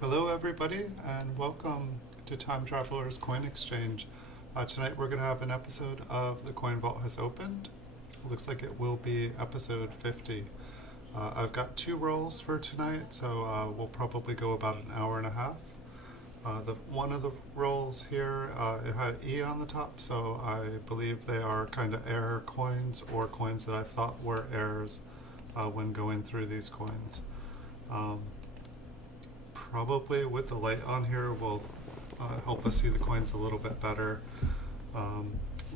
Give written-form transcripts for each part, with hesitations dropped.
Hello everybody and welcome to Time Traveler's Coin Exchange. Tonight we're going to have an episode of The Coin Vault Has Opened. It looks like it will be episode 50. I've got two rolls for tonight, so we'll probably go about an hour and a half. One of the rolls here, it had E on the top, so I believe they are kind of error coins or coins that I thought were errors when going through these coins. Probably with the light on here will help us see the coins a little bit better.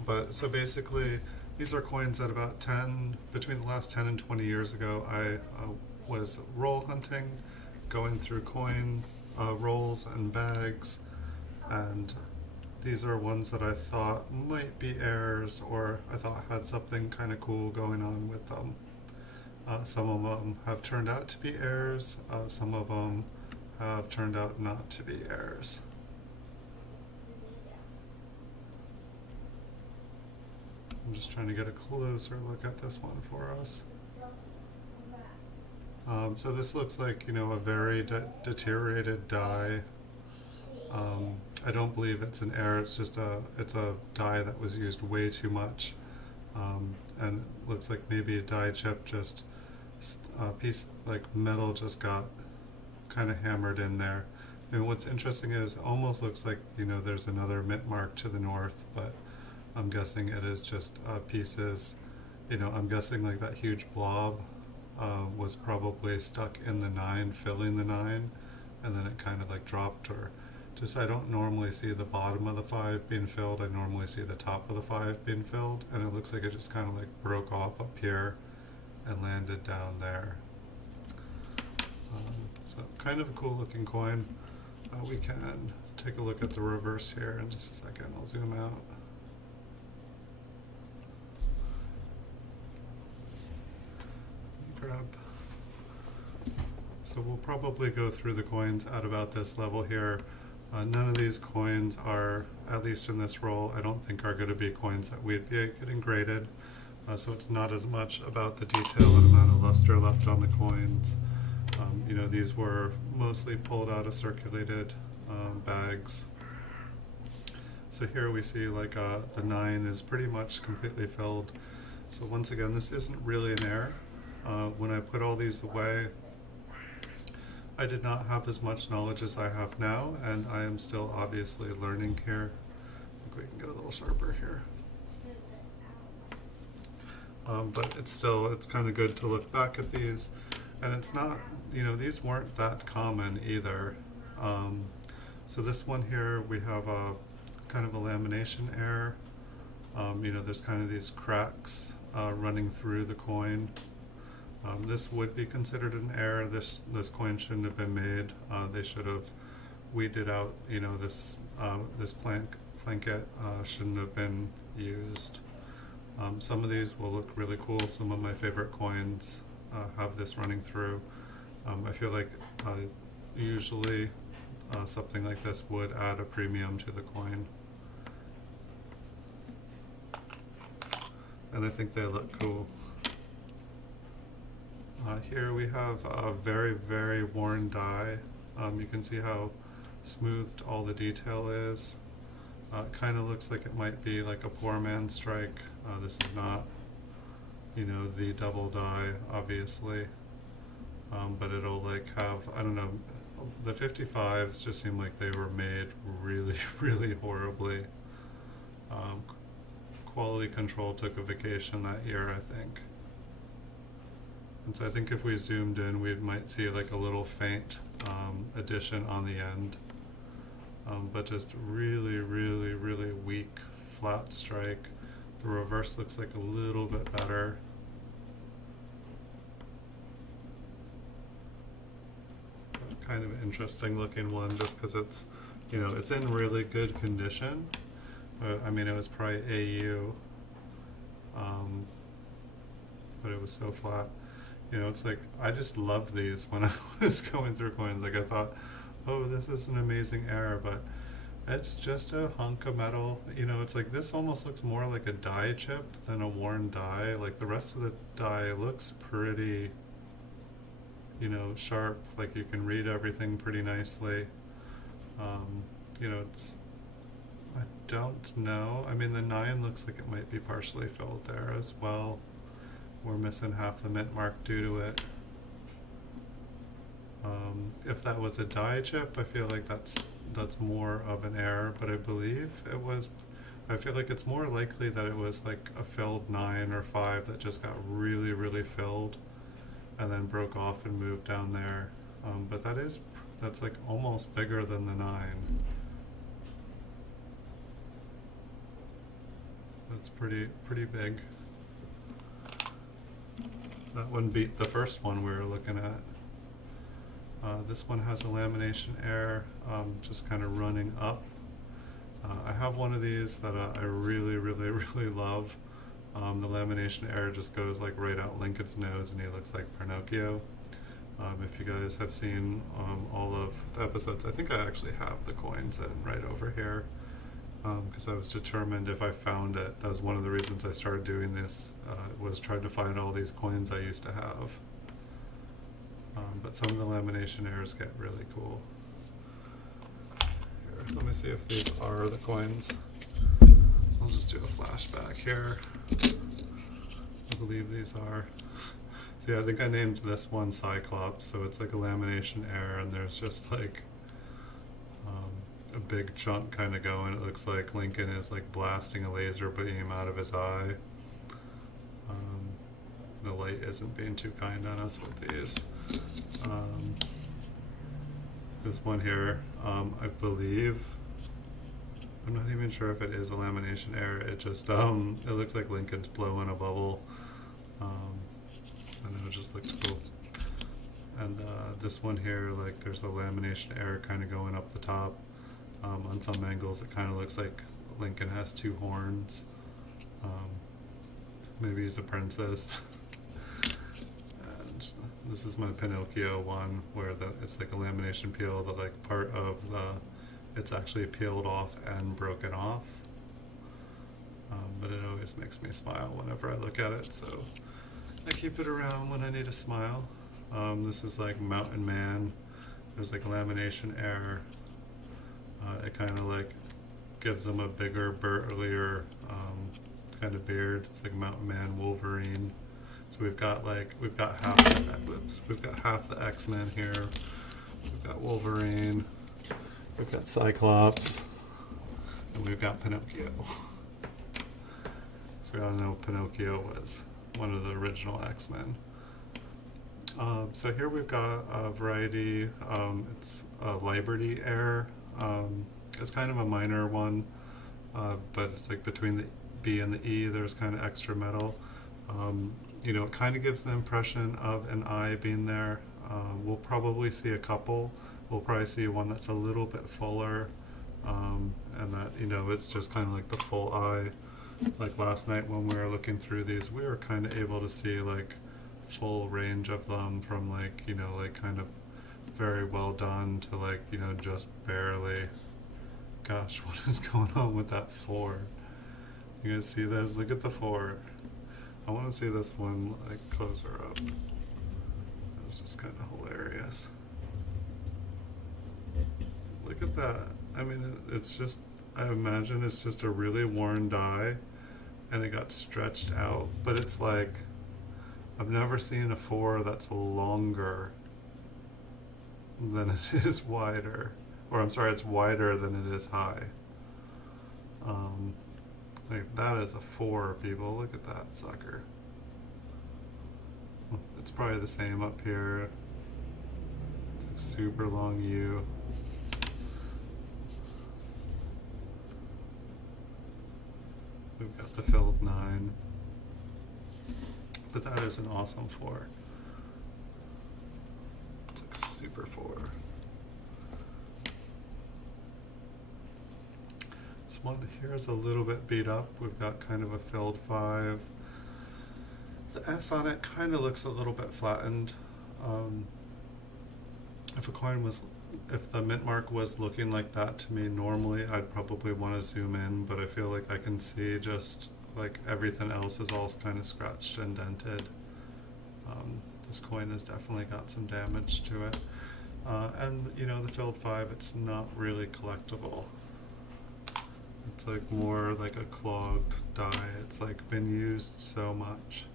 But so basically, these are coins that between the last 10 and 20 years ago, I was roll hunting, going through coin rolls and bags, and these are ones that I thought might be errors or I thought had something kind of cool going on with them. Some of them have turned out to be errors, some of them have turned out not to be errors. I'm just trying to get a closer look at this one for us. So this looks like, a very deteriorated die. I don't believe it's an error, it's a die that was used way too much. And it looks like maybe a die chip a piece like metal just got kind of hammered in there. And what's interesting is it almost looks like there's another mint mark to the north, but I'm guessing it is just pieces. I'm guessing like that huge blob was probably stuck in the 9, filling the 9, and then it kind of like dropped, or just I don't normally see the bottom of the 5 being filled. I normally see the top of the 5 being filled, and it looks like it just kind of like broke off up here and landed down there. So kind of a cool looking coin. We can take a look at the reverse here in just a second. I'll zoom out. So we'll probably go through the coins at about this level here. None of these coins are, at least in this roll, I don't think are going to be coins that we'd be getting graded. So it's not as much about the detail and amount of luster left on the coins. These were mostly pulled out of circulated bags. So here we see like the 9 is pretty much completely filled. So once again, this isn't really an error. When I put all these away, I did not have as much knowledge as I have now, and I am still obviously learning here. I think we can get a little sharper here. But it's kind of good to look back at these, and it's not, these weren't that common either. So this one here, we have a kind of a lamination error. There's kind of these cracks running through the coin. This would be considered an error. This coin shouldn't have been made. They should have weeded out, this planket shouldn't have been used. Some of these will look really cool. Some of my favorite coins have this running through. I feel like usually something like this would add a premium to the coin. And I think they look cool. Here we have a very, very worn die. You can see how smoothed all the detail is. It kind of looks like it might be like a poor man's strike. This is not, the double die, obviously. But it'll like have, I don't know, the 55s just seem like they were made really, really horribly. Quality control took a vacation that year, I think. And so I think if we zoomed in, we might see like a little faint addition on the end. But just really, really, really weak flat strike. The reverse looks like a little bit better. Kind of an interesting looking one just because it's, it's in really good condition. I mean, it was probably AU, but it was so flat. It's like, I just loved these when I was going through coins. Like I thought, oh, this is an amazing error, but it's just a hunk of metal. It's like this almost looks more like a die chip than a worn die. Like the rest of the die looks pretty, you know, sharp, like you can read everything pretty nicely. You know, I don't know. I mean, the 9 looks like it might be partially filled there as well. We're missing half the mint mark due to it. If that was a die chip, I feel like that's more of an error, but I believe it was. I feel like it's more likely that it was like a filled 9 or 5 that just got really, really filled and then broke off and moved down there. But that's like almost bigger than the 9. That's pretty big. That one beat the first one we were looking at. This one has a lamination error, just kind of running up. I have one of these that I really, really, really love. The lamination error just goes like right out Lincoln's nose and he looks like Pinocchio. If you guys have seen all of the episodes, I think I actually have the coins in right over here, because I was determined if I found it. That was one of the reasons I started doing this, was trying to find all these coins I used to have. But some of the lamination errors get really cool. Here, let me see if these are the coins. I'll just do a flashback here. I believe these are. So yeah, I think I named this one Cyclops, so it's like a lamination error, and there's just like a big chunk kind of going. It looks like Lincoln is like blasting a laser beam out of his eye. The light isn't being too kind on us with these. This one here, I believe, I'm not even sure if it is a lamination error. It just, it looks like Lincoln's blowing a bubble. And it just looks cool. And this one here, like there's a lamination error kind of going up the top. On some angles it kind of looks like Lincoln has 2 horns. Maybe he's a princess. And this is my Pinocchio one where it's like a lamination peel that like part of it's actually peeled off and broken off. But it always makes me smile whenever I look at it, so I keep it around when I need a smile. This is like Mountain Man. There's like a lamination error. It kind of like gives him a bigger, burlier kind of beard. It's like Mountain Man Wolverine. So we've got half the X-Men here. We've got Wolverine. We've got Cyclops. And we've got Pinocchio. So we all know Pinocchio was one of the original X-Men. So here we've got a variety. It's a Liberty error. It's kind of a minor one, but it's like between the B and the E there's kind of extra metal. You know, it kind of gives the impression of an eye being there. We'll probably see a couple. We'll probably see one that's a little bit fuller, and that, you know, it's just kind of like the full eye. Like last night when we were looking through these, we were kind of able to see like full range of them, from like, you know, like kind of very well done to like, you know, just barely. Gosh, what is going on with that 4? You guys see this? Look at the 4. I want to see this one like closer up. It's just kind of hilarious. Look at that. I mean, it's just, I imagine it's just a really worn die and it got stretched out, but it's like, I've never seen a 4 that's longer than it is wider. Or I'm sorry, it's wider than it is high. Like that is a 4, people. Look at that sucker. It's probably the same up here. It's like super long U. We've got the filled 9. But that is an awesome 4. It's like super 4. This one here is a little bit beat up. We've got kind of a filled 5. The S on it kind of looks a little bit flattened. If the mint mark was looking like that to me normally, I'd probably want to zoom in, but I feel like I can see just like everything else is all kind of scratched and dented. This coin has definitely got some damage to it. And you know, the filled 5, it's not really collectible. It's like more like a clogged die. It's like been used so much.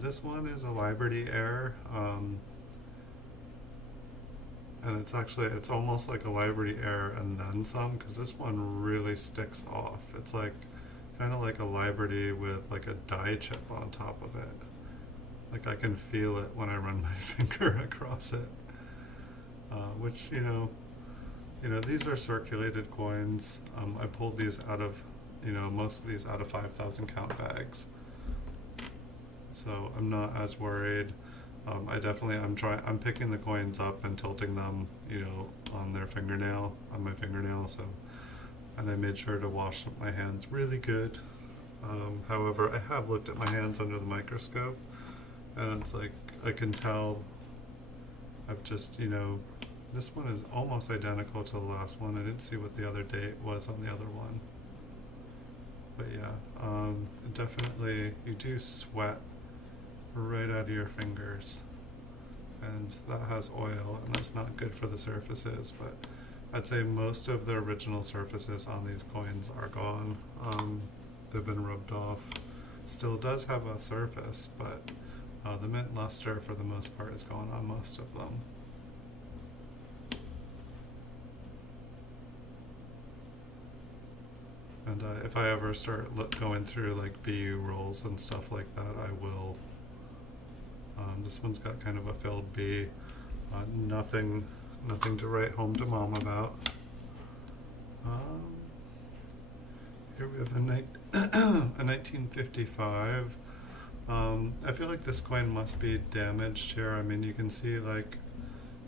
This one is a Liberty error. And it's almost like a Liberty error and then some, because this one really sticks off. It's like kind of like a Liberty with like a die chip on top of it. Like I can feel it when I run my finger across it. Which, you know, these are circulated coins. I pulled these out of, most of these out of 5,000 count bags. So I'm not as worried. I'm picking the coins up and tilting them, on my fingernail. So, and I made sure to wash my hands really good. However, I have looked at my hands under the microscope, and it's like, I can tell I've just, this one is almost identical to the last one. I didn't see what the other date was on the other one. But yeah, definitely you do sweat right out of your fingers, and that has oil, and that's not good for the surfaces. But I'd say most of the original surfaces on these coins are gone. They've been rubbed off. Still does have a surface, but the mint luster for the most part is gone on most of them. And if I ever start going through like BU rolls and stuff like that, I will. This one's got kind of a filled B. Nothing to write home to mom about. Here we have a 1955. I feel like this coin must be damaged here. I mean, you can see like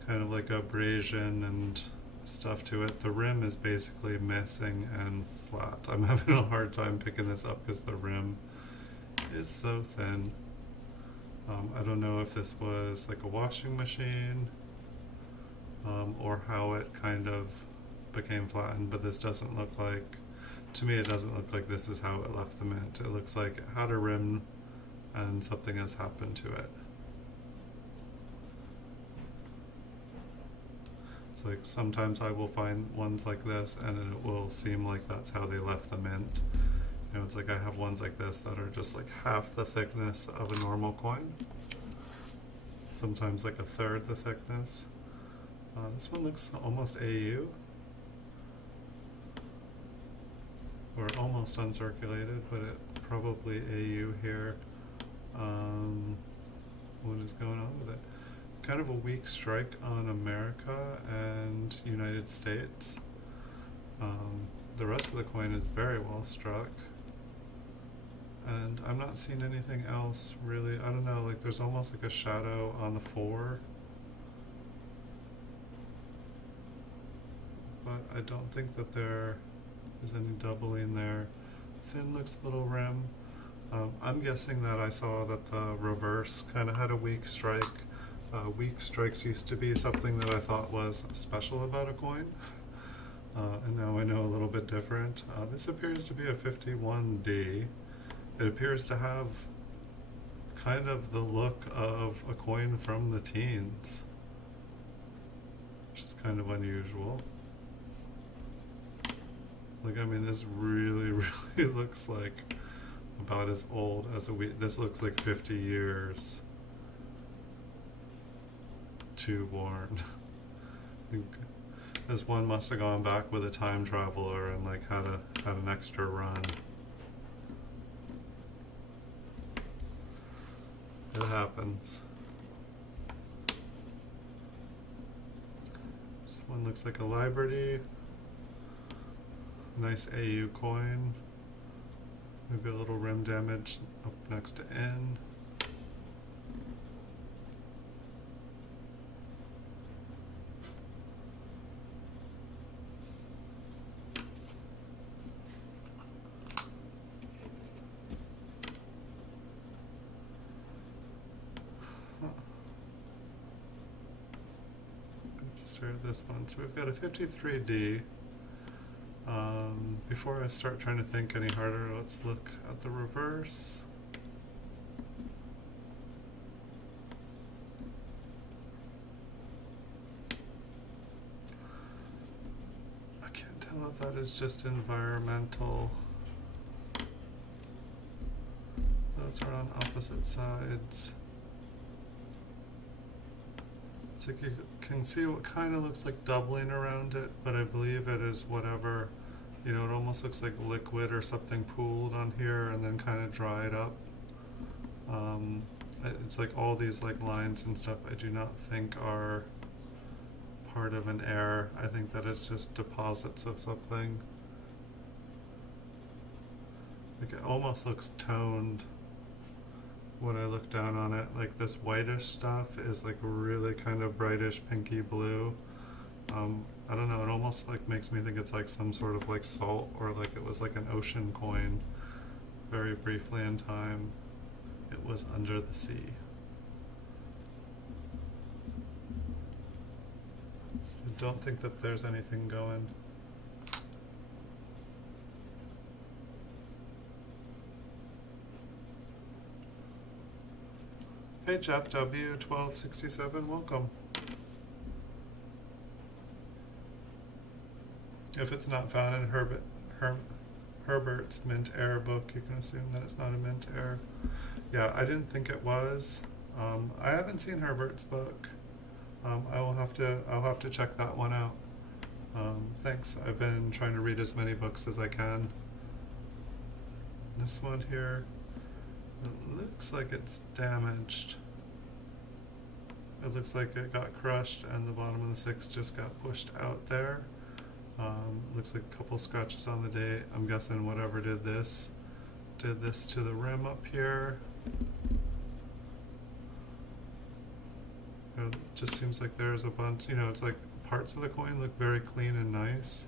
kind of like abrasion and stuff to it. The rim is basically missing and flat. I'm having a hard time picking this up because the rim is so thin. I don't know if this was like a washing machine or how it kind of became flattened, but this doesn't look like, to me it doesn't look like this is how it left the mint. It looks like it had a rim and something has happened to it. It's like sometimes I will find ones like this and it will seem like that's how they left the mint. It's like I have ones like this that are just like half the thickness of a normal coin. Sometimes like a third the thickness. This one looks almost AU. Or almost uncirculated, but it probably AU here. What is going on with it? Kind of a weak strike on America and United States. The rest of the coin is very well struck. And I'm not seeing anything else really. I don't know, like there's almost like a shadow on the 4. But I don't think that there is any doubling there. Thin looks little rim. I'm guessing that I saw that the reverse kind of had a weak strike. Weak strikes used to be something that I thought was special about a coin. And now I know a little bit different. This appears to be a 51D. It appears to have kind of the look of a coin from the teens, which is kind of unusual. Like, I mean, this really, really looks like about as old as this looks like 50 years too worn. This one must have gone back with a time traveler and like had an extra run. It happens. This one looks like a Liberty. Nice AU coin. Maybe a little rim damage up next to N. This one. So we've got a 53D. Before I start trying to think any harder, let's look at the reverse. Some of that is just environmental. Those are on opposite sides. It's like you can see what kind of looks like doubling around it, but I believe it is whatever, you know, it almost looks like liquid or something pooled on here and then kind of dried up. It's like all these like lines and stuff I do not think are part of an error. I think that it's just deposits of something. Like it almost looks toned when I look down on it. Like this whitish stuff is like really kind of brightish pinky blue. I don't know, it almost like makes me think it's like some sort of like salt, or like it was like an ocean coin very briefly in time. It was under the sea. I don't think that there's anything going. Hey Jeff W 1267, welcome. If it's not found in Herbert's mint error book, you can assume that it's not a mint error. Yeah, I didn't think it was. I haven't seen Herbert's book. I'll have to check that one out. Thanks. I've been trying to read as many books as I can. This one here, it looks like it's damaged. It looks like it got crushed and the bottom of the 6 just got pushed out there. Looks like a couple scratches on the date. I'm guessing whatever did this to the rim up here. It just seems like there's a bunch, you know, it's like parts of the coin look very clean and nice.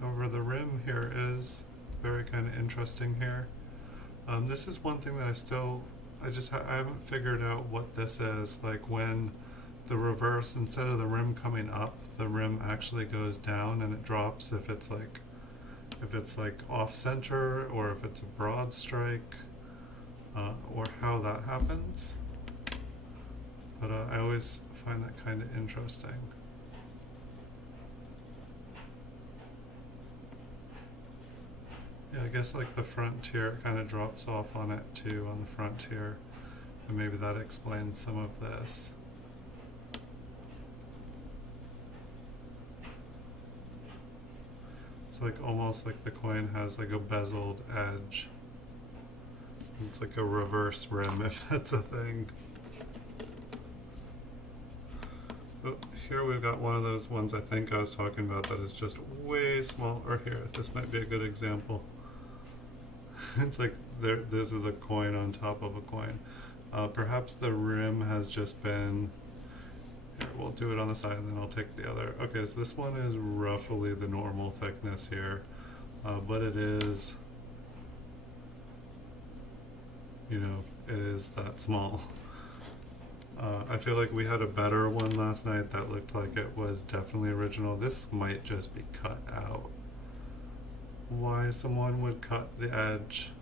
However, the rim here is very kind of interesting here. This is one thing that I haven't figured out what this is. Like when the reverse, instead of the rim coming up, the rim actually goes down and it drops if it's like off center, or if it's a broad strike, or how that happens. But I always find that kind of interesting. Yeah, I guess like the front here kind of drops off on it too, on the front here. And maybe that explains some of this. It's like almost like the coin has like a bezeled edge. It's like a reverse rim, if that's a thing. Oh, here we've got one of those ones I think I was talking about that is just way small. Or here, this might be a good example. It's like this is a coin on top of a coin. Perhaps the rim has just been... Here, we'll do it on the side and then I'll take the other. Okay, so this one is roughly the normal thickness here. But it is... You know, it is that small. I feel like we had a better one last night that looked like it was definitely original. This might just be cut out. Why someone would cut the edge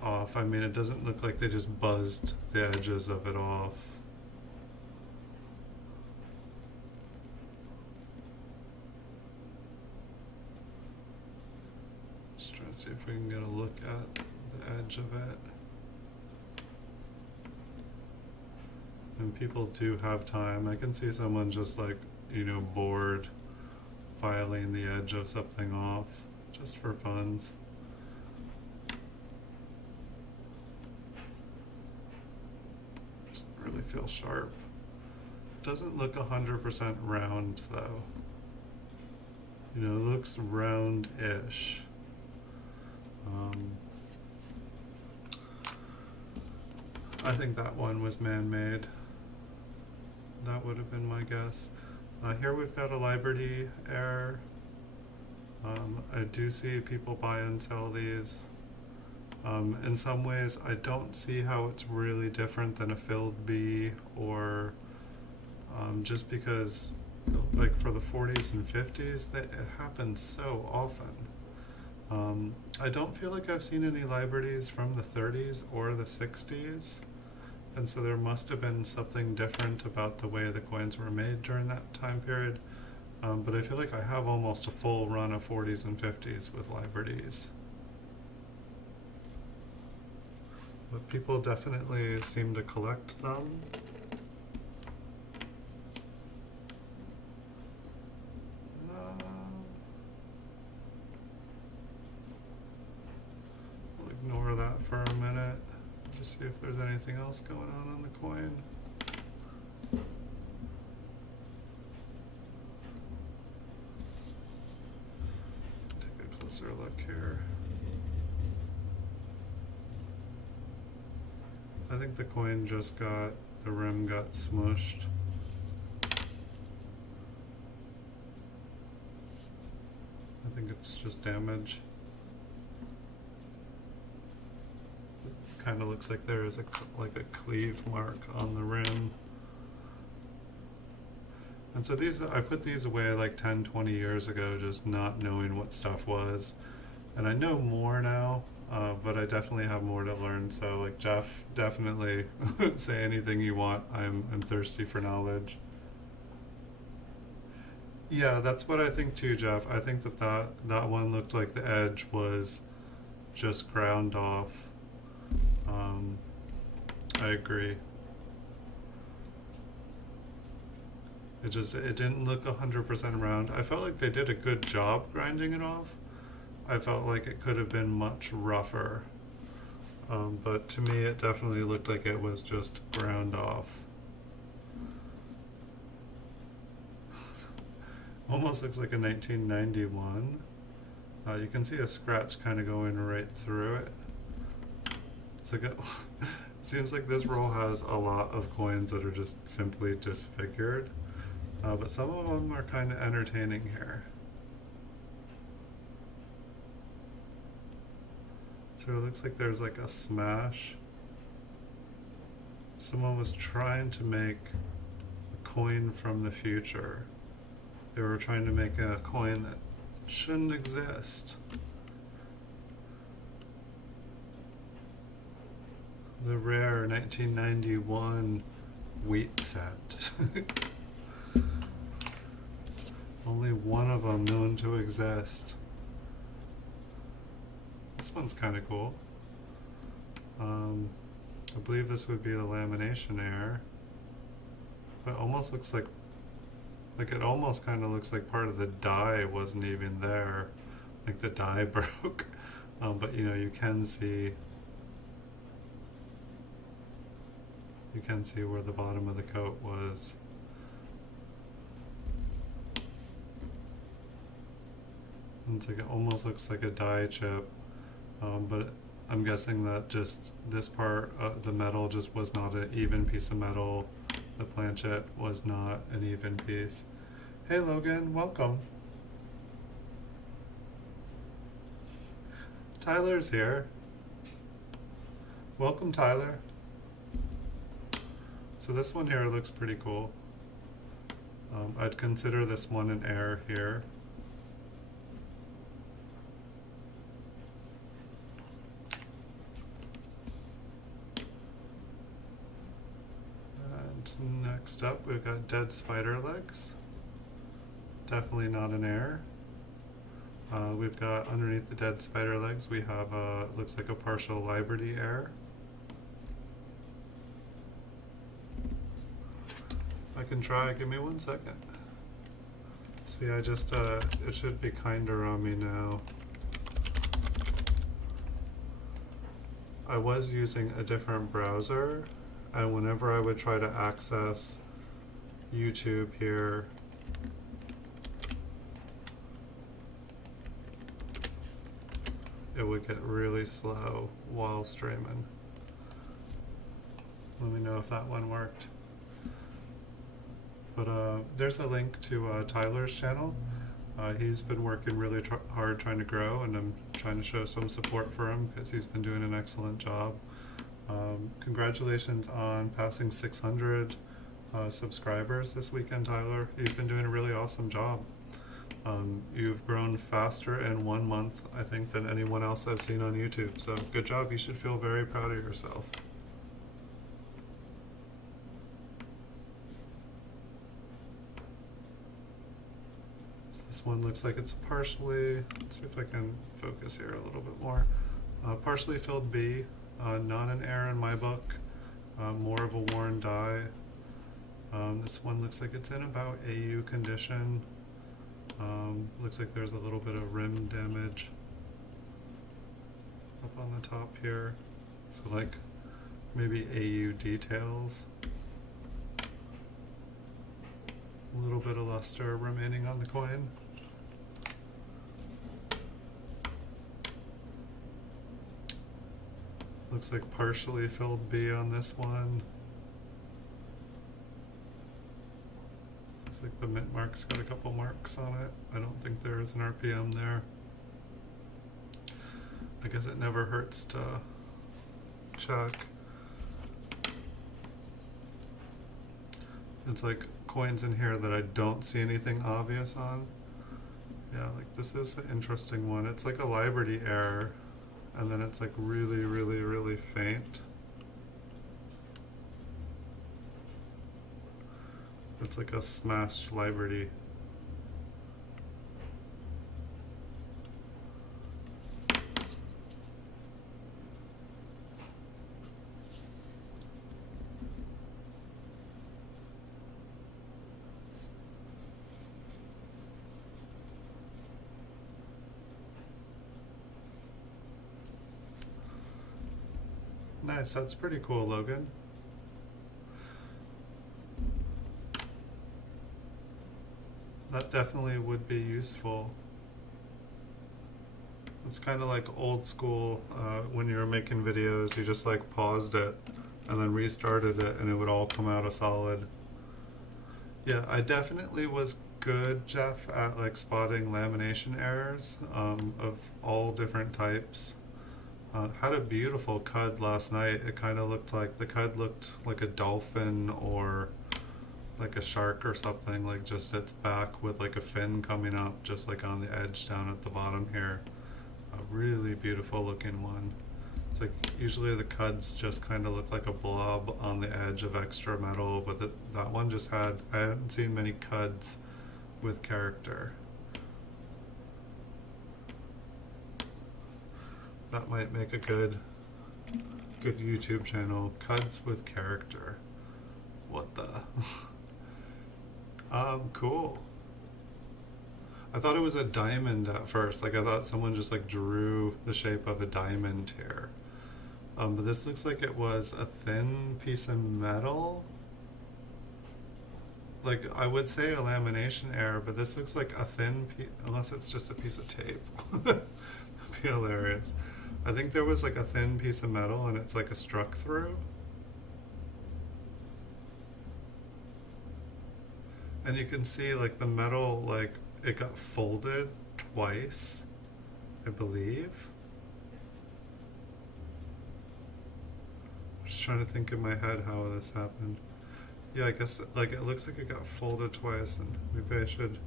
off? I mean, it doesn't look like they just buzzed the edges of it off. Just trying to see if we can get a look at the edge of it. And people do have time. I can see someone just like, you know, bored filing the edge of something off just for funds. Just really feel sharp. Doesn't look 100% round though. You know, it looks round-ish. I think that one was man-made. That would have been my guess. Here we've got a Liberty error. I do see people buy and sell these. In some ways, I don't see how it's really different than a filled B, or just because, like for the 40s and 50s, it happens so often. I don't feel like I've seen any Liberties from the 30s or the 60s. And so there must have been something different about the way the coins were made during that time period. But I feel like I have almost a full run of 40s and 50s with Liberties. But people definitely seem to collect them. We'll ignore that for a minute. Just see if there's anything else going on the coin. Take a closer look here. I think the coin just got, the rim got smushed. I think it's just damage. It kind of looks like there is like a cleave mark on the rim. And so these, I put these away like 10, 20 years ago, just not knowing what stuff was. And I know more now. But I definitely have more to learn. So, like Jeff, definitely say anything you want. I'm thirsty for knowledge. Yeah, that's what I think too, Jeff. I think that one looked like the edge was just ground off. I agree. It didn't look 100% round. I felt like they did a good job grinding it off. I felt like it could have been much rougher, but to me it definitely looked like it was just ground off. Almost looks like a 1991. You can see a scratch kind of going right through it. It's like seems like this roll has a lot of coins that are just simply disfigured, but some of them are kind of entertaining here. So it looks like there's like a smash. Someone was trying to make a coin from the future. They were trying to make a coin that shouldn't exist. The rare 1991 wheat set. Only one of them known to exist. This one's kind of cool. I believe this would be the lamination error. But it almost looks like it almost kind of looks like part of the die wasn't even there. Like the die broke. But you know, you can see where the bottom of the coat was. And it's like it almost looks like a die chip. But I'm guessing that just this part, the metal just was not an even piece of metal. The planchet was not an even piece. Hey Logan, welcome. Tyler's here. Welcome, Tyler. So this one here looks pretty cool. I'd consider this one an error here. Next up, we've got dead spider legs. Definitely not an error. We've got underneath the dead spider legs, we have looks like a partial Liberty error. I can try, give me 1 second. See, I just, it should be kinder on me now. I was using a different browser, and whenever I would try to access YouTube here, it would get really slow while streaming. Let me know if that one worked. But there's a link to Tyler's channel. He's been working really hard trying to grow, and I'm trying to show some support for him because he's been doing an excellent job. Congratulations on passing 600 subscribers this weekend, Tyler. You've been doing a really awesome job. You've grown faster in 1 month, I think, than anyone else I've seen on YouTube. So good job. You should feel very proud of yourself. This one looks like it's partially, let's see if I can focus here a little bit more. Partially filled B, not an error in my book, more of a worn die. This one looks like it's in about AU condition. Looks like there's a little bit of rim damage up on the top here. So like maybe AU details. A little bit of luster remaining on the coin. Looks like partially filled B on this one. Looks like the mint mark's got a couple marks on it. I don't think there's an RPM there. I guess it never hurts to check. It's like coins in here that I don't see anything obvious on. Yeah, like this is an interesting one. It's like a Liberty error, and then it's like really, really, really faint. It's like a smashed Liberty. Nice, that's pretty cool, Logan. That definitely would be useful. It's kind of like old school, when you were making videos, you just like paused it and then restarted it and it would all come out a solid. Yeah, I definitely was good, Jeff, at like spotting lamination errors of all different types. Had a beautiful cud last night. It kind of looked like, the cud looked like a dolphin or like a shark or something, like just its back with like a fin coming up just like on the edge down at the bottom here. A really beautiful looking one. It's like usually the cuds just kind of look like a blob on the edge of extra metal, but that one just had, I haven't seen many cuds with character. That might make a good YouTube channel. Cuds with character. What the? Cool. I thought it was a diamond at first. Like I thought someone just like drew the shape of a diamond here. But this looks like it was a thin piece of metal. Like I would say a lamination error, but this looks like a thin piece, unless it's just a piece of tape. That'd be hilarious. I think there was like a thin piece of metal and it's like a struck through. And you can see like the metal, like it got folded twice, I believe. I'm just trying to think in my head how this happened. Yeah, I guess like it looks like it got folded twice, and maybe I should.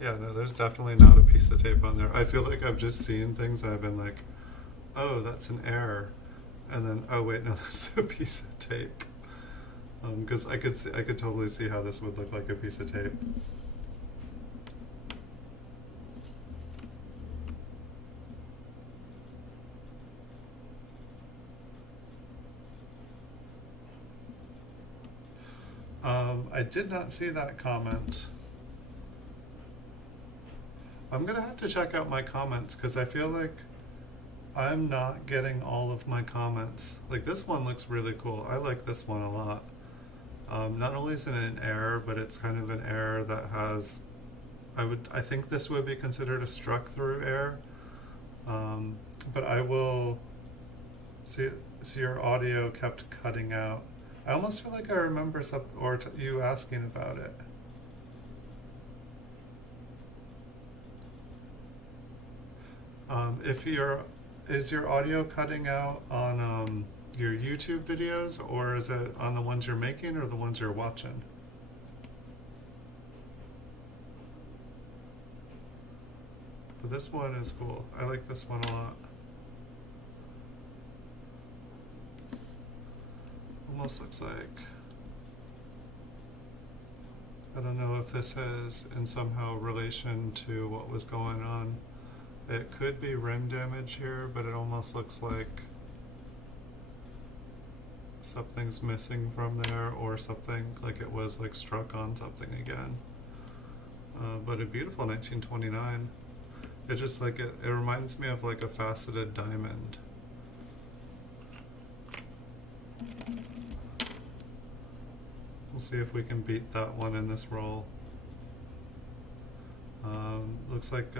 Yeah, no, there's definitely not a piece of tape on there. I feel like I've just seen things and I've been like, oh, that's an error. And then, oh wait, no, there's a piece of tape. Because I could totally see how this would look like a piece of tape. I did not see that comment. I'm gonna have to check out my comments because I feel like I'm not getting all of my comments. Like this one looks really cool. I like this one a lot. Not only is it an error, but it's kind of an error that has, I think this would be considered a struck through error. But I will see your audio kept cutting out. I almost feel like I remember something, or you asking about it. Is your audio cutting out on your YouTube videos, or is it on the ones you're making or the ones you're watching? But this one is cool. I like this one a lot. Almost looks like, I don't know if this is in somehow relation to what was going on. It could be rim damage here, but it almost looks like something's missing from there, or something like it was like struck on something again. But a beautiful 1929. It just like it reminds me of like a faceted diamond. We'll see if we can beat that one in this roll. Looks like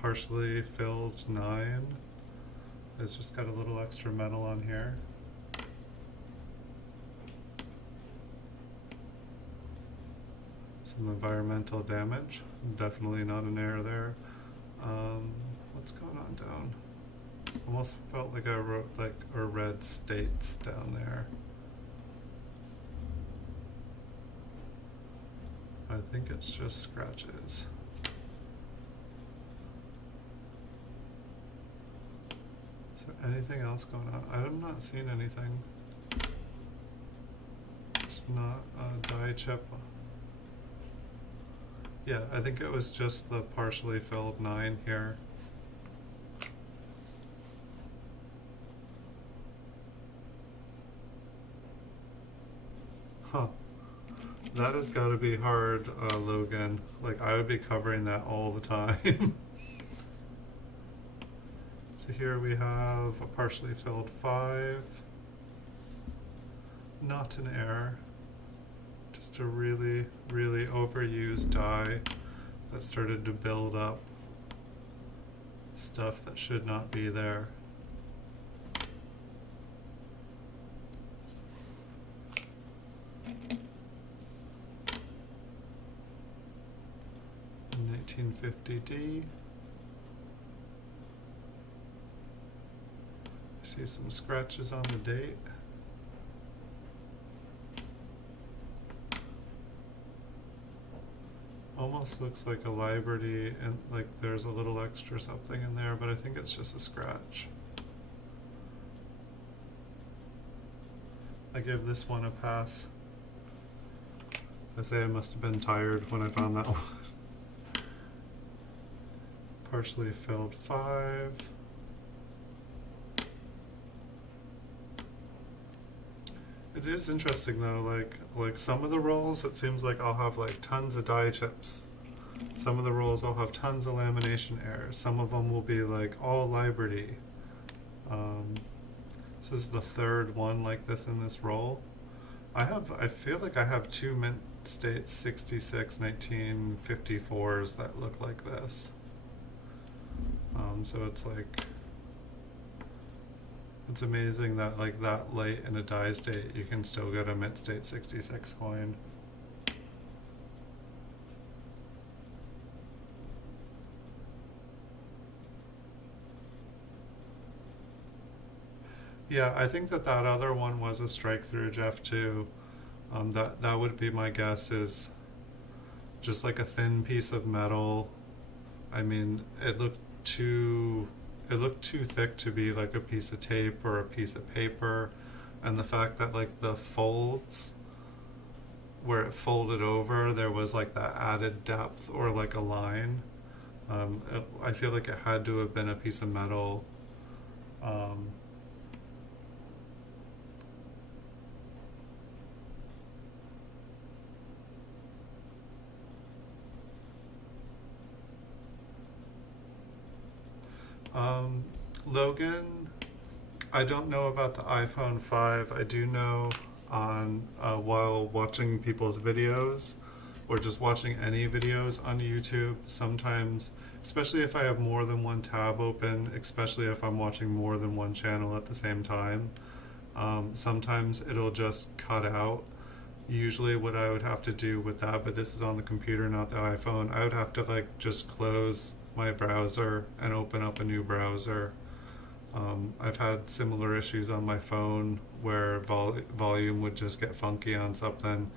partially filled 9. It's just got a little extra metal on here. Some environmental damage. Definitely not an error there. What's going on down? Almost felt like I wrote like or read states down there. I think it's just scratches. Is there anything else going on? I'm not seeing anything. It's not a die chip. Yeah, I think it was just the partially filled 9 here. Huh. That has got to be hard, Logan. Like, I would be covering that all the time. So here we have a partially filled 5. Not an error. Just a really, really overused die that started to build up stuff that should not be there. In 1950D. I see some scratches on the date. Almost looks like a Liberty, and like there's a little extra something in there, but I think it's just a scratch. I give this one a pass. I say I must have been tired when I found that one. Partially filled 5. It is interesting though, like some of the rolls, it seems like I'll have like tons of die chips. Some of the rolls I'll have tons of lamination errors. Some of them will be like all Liberty. This is the third one like this in this roll. I feel like I have 2 mint state 66 1954s that look like this. So it's like, it's amazing that like that late in a die state you can still get a mint state 66 coin. Yeah, I think that other one was a strike through, Jeff, too. That would be my guess, is just like a thin piece of metal. I mean, it looked too thick to be like a piece of tape or a piece of paper, and the fact that like the folds where it folded over, there was like that added depth or like a line. I feel like it had to have been a piece of metal. Logan, I don't know about the iPhone 5. I do know on while watching people's videos or just watching any videos on YouTube, sometimes, especially if I have more than one tab open, especially if I'm watching more than one channel at the same time, sometimes it'll just cut out. Usually what I would have to do with that, but this is on the computer, not the iPhone, I would have to like just close my browser and open up a new browser. I've had similar issues on my phone where volume would just get funky on something.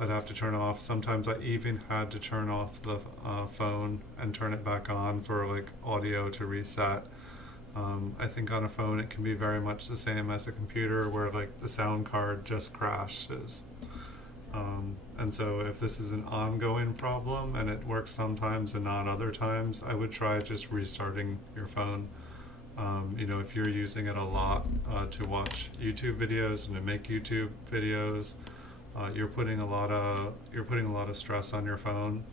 I'd have to turn off. Sometimes I even had to turn off the phone and turn it back on for like audio to reset. I think on a phone it can be very much the same as a computer where like the sound card just crashes. And so if this is an ongoing problem and it works sometimes and not other times, I would try just restarting your phone. If you're using it a lot to watch YouTube videos and to make YouTube videos, you're putting a lot of stress on your phone,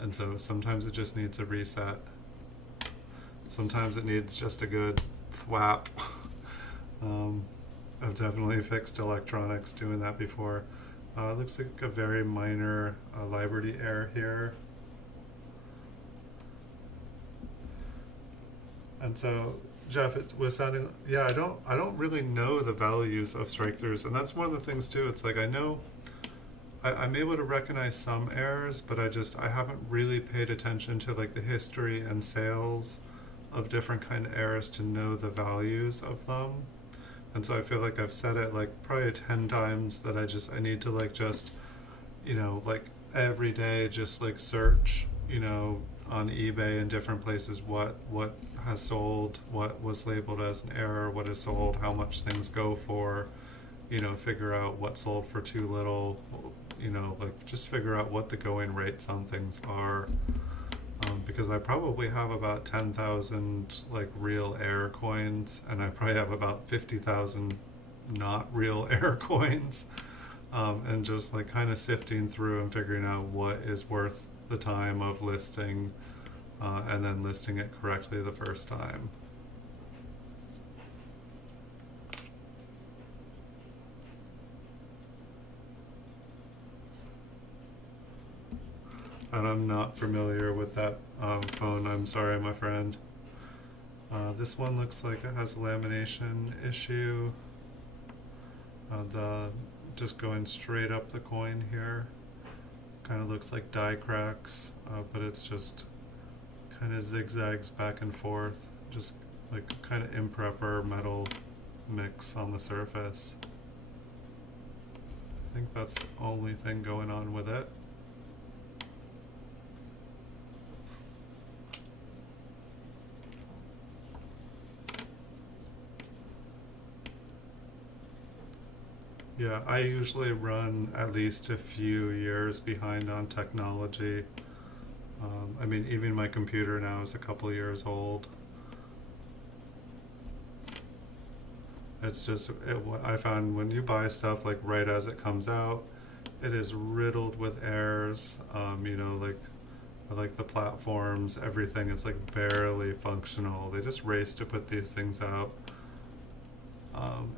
and so sometimes it just needs a reset. Sometimes it needs just a good thwap. um, I've definitely fixed electronics doing that before. Looks like a very minor library error here. And so, Jeff, it was sounding, yeah, I don't really know the values of strike throughs, and that's one of the things too. It's like I know I'm able to recognize some errors, but I haven't really paid attention to like the history and sales of different kind of errors to know the values of them. And so I feel like I've said it like probably 10 times that I need to like just, like every day just like search, on eBay and different places what has sold, what was labeled as an error, what is sold, how much things go for, figure out what sold for too little, like just figure out what the going rates on things are. Because I probably have about 10,000 like real air coins, and I probably have about 50,000 not real air coins, and just like kind of sifting through and figuring out what is worth the time of listing, and then listing it correctly the first time. And I'm not familiar with that phone. I'm sorry, my friend. This one looks like it has a lamination issue. The just going straight up the coin here. Kind of looks like die cracks, but it's just kind of zigzags back and forth. Just like kind of improper metal mix on the surface. I think that's the only thing going on with it. Yeah, I usually run at least a few years behind on technology. I mean, even my computer now is a couple years old. It's just, I found when you buy stuff like right as it comes out, it is riddled with errors. Like the platforms, everything is like barely functional. They just race to put these things out.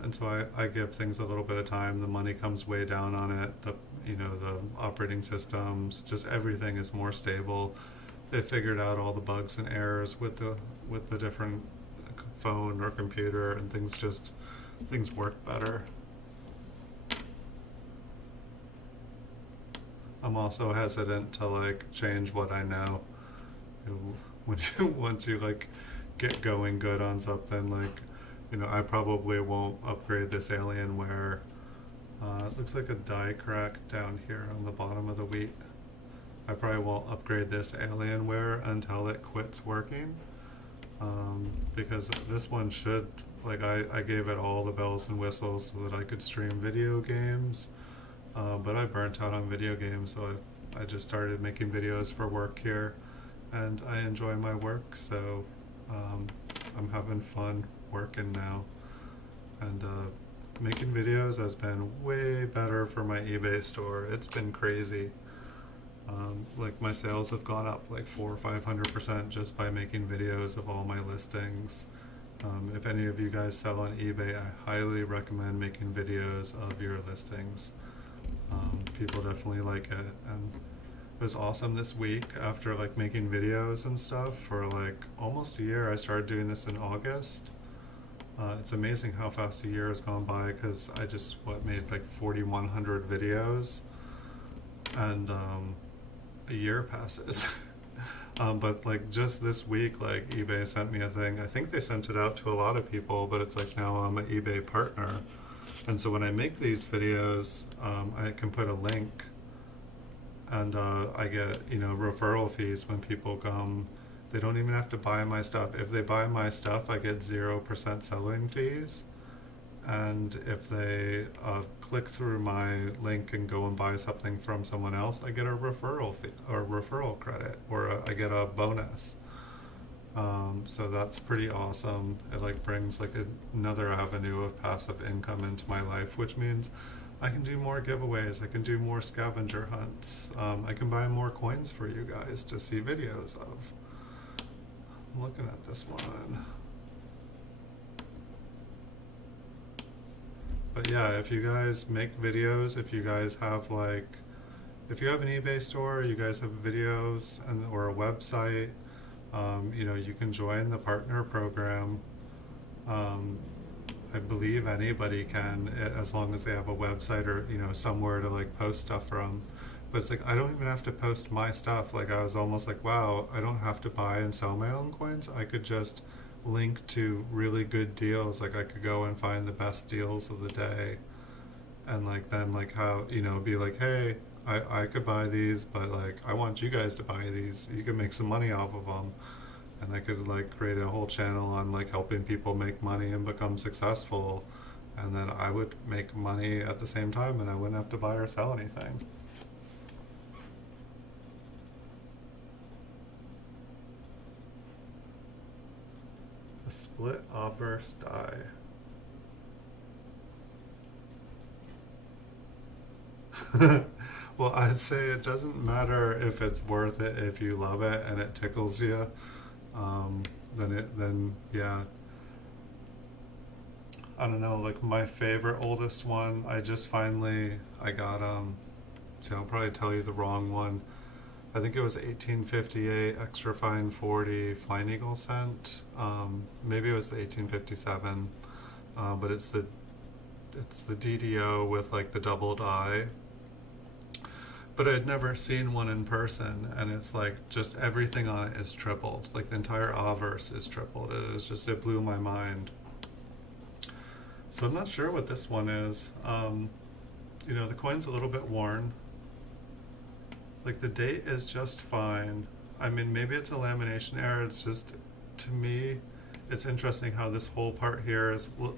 And so I give things a little bit of time. The money comes way down on it. The operating systems, just everything is more stable. They figured out all the bugs and errors with the different phone or computer, and things work better. I'm also hesitant to like change what I know. When you once you like get going good on something, like I probably won't upgrade this Alienware. It looks like a die crack down here on the bottom of the wheat. I probably won't upgrade this Alienware until it quits working, because this one should, like I gave it all the bells and whistles so that I could stream video games, but I burnt out on video games, so I just started making videos for work here, and I enjoy my work, so I'm having fun working now, and making videos has been way better for my eBay store. It's been crazy. Like my sales have gone up like 400 or 500% just by making videos of all my listings. If any of you guys sell on eBay, I highly recommend making videos of your listings. People definitely like it, and it was awesome this week after like making videos and stuff for like almost a year. I started doing this in August. It's amazing how fast a year has gone by, because I just made like 4,100 videos, and a year passes. But like just this week, like eBay sent me a thing. I think they sent it out to a lot of people, but it's like now I'm an eBay partner, and so when I make these videos, I can put a link, and I get referral fees when people come. They don't even have to buy my stuff. If they buy my stuff, I get 0% selling fees. and if they click through my link and go and buy something from someone else, I get a referral fee or referral credit, or I get a bonus. So that's pretty awesome. It like brings like another avenue of passive income into my life, which means I can do more giveaways, I can do more scavenger hunts, I can buy more coins for you guys to see videos of. I'm looking at this one. But yeah, if you guys make videos, if you guys have like, if you have an eBay store, you guys have videos or a website, you know, you can join the partner program. I believe anybody can, as long as they have a website or, you know, somewhere to like post stuff from. But it's like, I don't even have to post my stuff. Like, I was almost like, wow, I don't have to buy and sell my own coins. I could just link to really good deals. Like, I could go and find the best deals of the day, and like then like how, you know, be like, hey, I could buy these, but like I want you guys to buy these. You can make some money off of them. And I could like create a whole channel on like helping people make money and become successful, and then I would make money at the same time, and I wouldn't have to buy or sell anything. A split obverse die. Well, I'd say it doesn't matter if it's worth it. If you love it and it tickles you, then yeah. I don't know, like my favorite oldest one, I got see, I'll probably tell you the wrong one. I think it was 1858 extra fine 40 flying eagle cent. Maybe it was the 1857, but it's the DDO with like the double die. But I'd never seen one in person, and it's like just everything on it is tripled. Like the entire obverse is tripled. It blew my mind. So I'm not sure what this one is. You know, the coin's a little bit worn. Like the date is just fine. I mean, maybe it's a lamination error. It's just, to me, it's interesting how this whole part here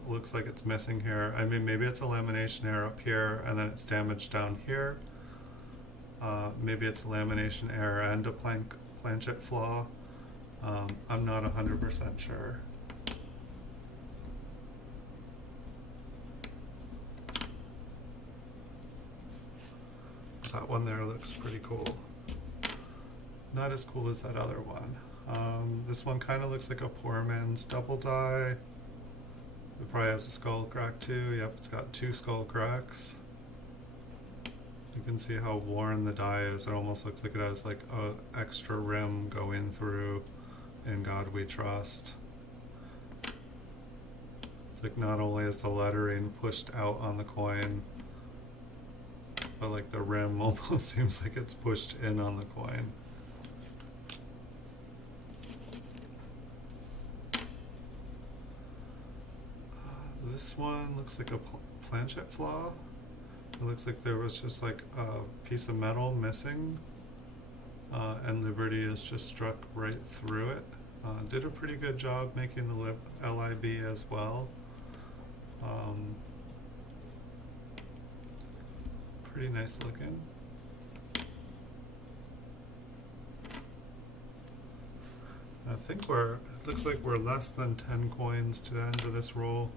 looks like it's missing here. I mean, maybe it's a lamination error up here, and then it's damaged down here. Maybe it's a lamination error and a planchet flaw. I'm not 100% sure. That one there looks pretty cool. Not as cool as that other one. This one kind of looks like a poor man's double die. It probably has a skull crack too. Yep, it's got 2 skull cracks. You can see how worn the die is. It almost looks like it has like a extra rim going through "In God We Trust." It's like not only is the lettering pushed out on the coin, but like the rim almost seems like it's pushed in on the coin. This one looks like a planchet flaw. It looks like there was just like a piece of metal missing, and Liberty is just struck right through it. Did a pretty good job making the LIB as well. Pretty nice looking. I think it looks like we're less than 10 coins to the end of this roll.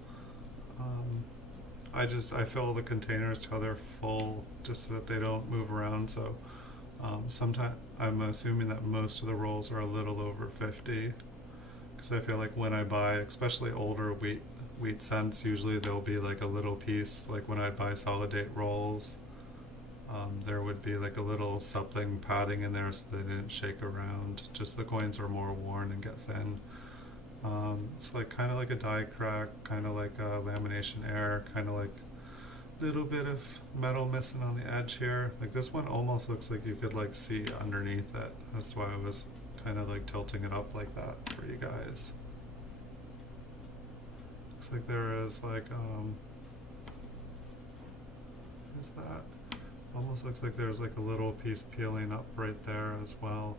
I fill the containers till they're full just so that they don't move around. So sometimes I'm assuming that most of the rolls are a little over 50, because I feel like when I buy, especially older wheat cents, usually there'll be like a little piece. Like when I buy solid date rolls, there would be like a little something padding in there so they didn't shake around. Just the coins are more worn and get thin. It's like kind of like a die crack, kind of like a lamination error, kind of like a little bit of metal missing on the edge here. Like this one almost looks like you could like see underneath it. That's why I was kind of like tilting it up like that for you guys. Looks like there is like is that? Almost looks like there's like a little piece peeling up right there as well.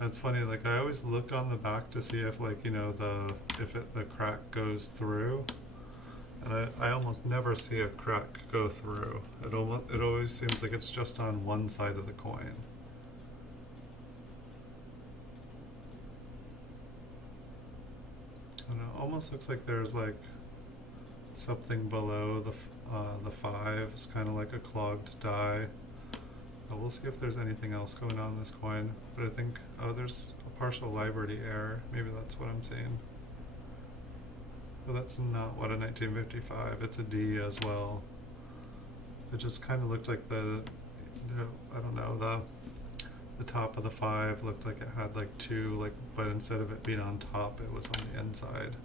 It's funny, like I always look on the back to see if like, you know, the crack goes through. And I almost never see a crack go through. It always seems like it's just on one side of the coin. And it almost looks like there's like something below the five. It's kind of like a clogged die. We'll see if there's anything else going on in this coin. But I think, oh, there's a partial Liberty error. Maybe that's what I'm seeing. But that's not what a 1955. It's a D as well. It just kind of looked like I don't know, the top of the five looked like it had like two, like, but instead of it being on top, it was on the inside.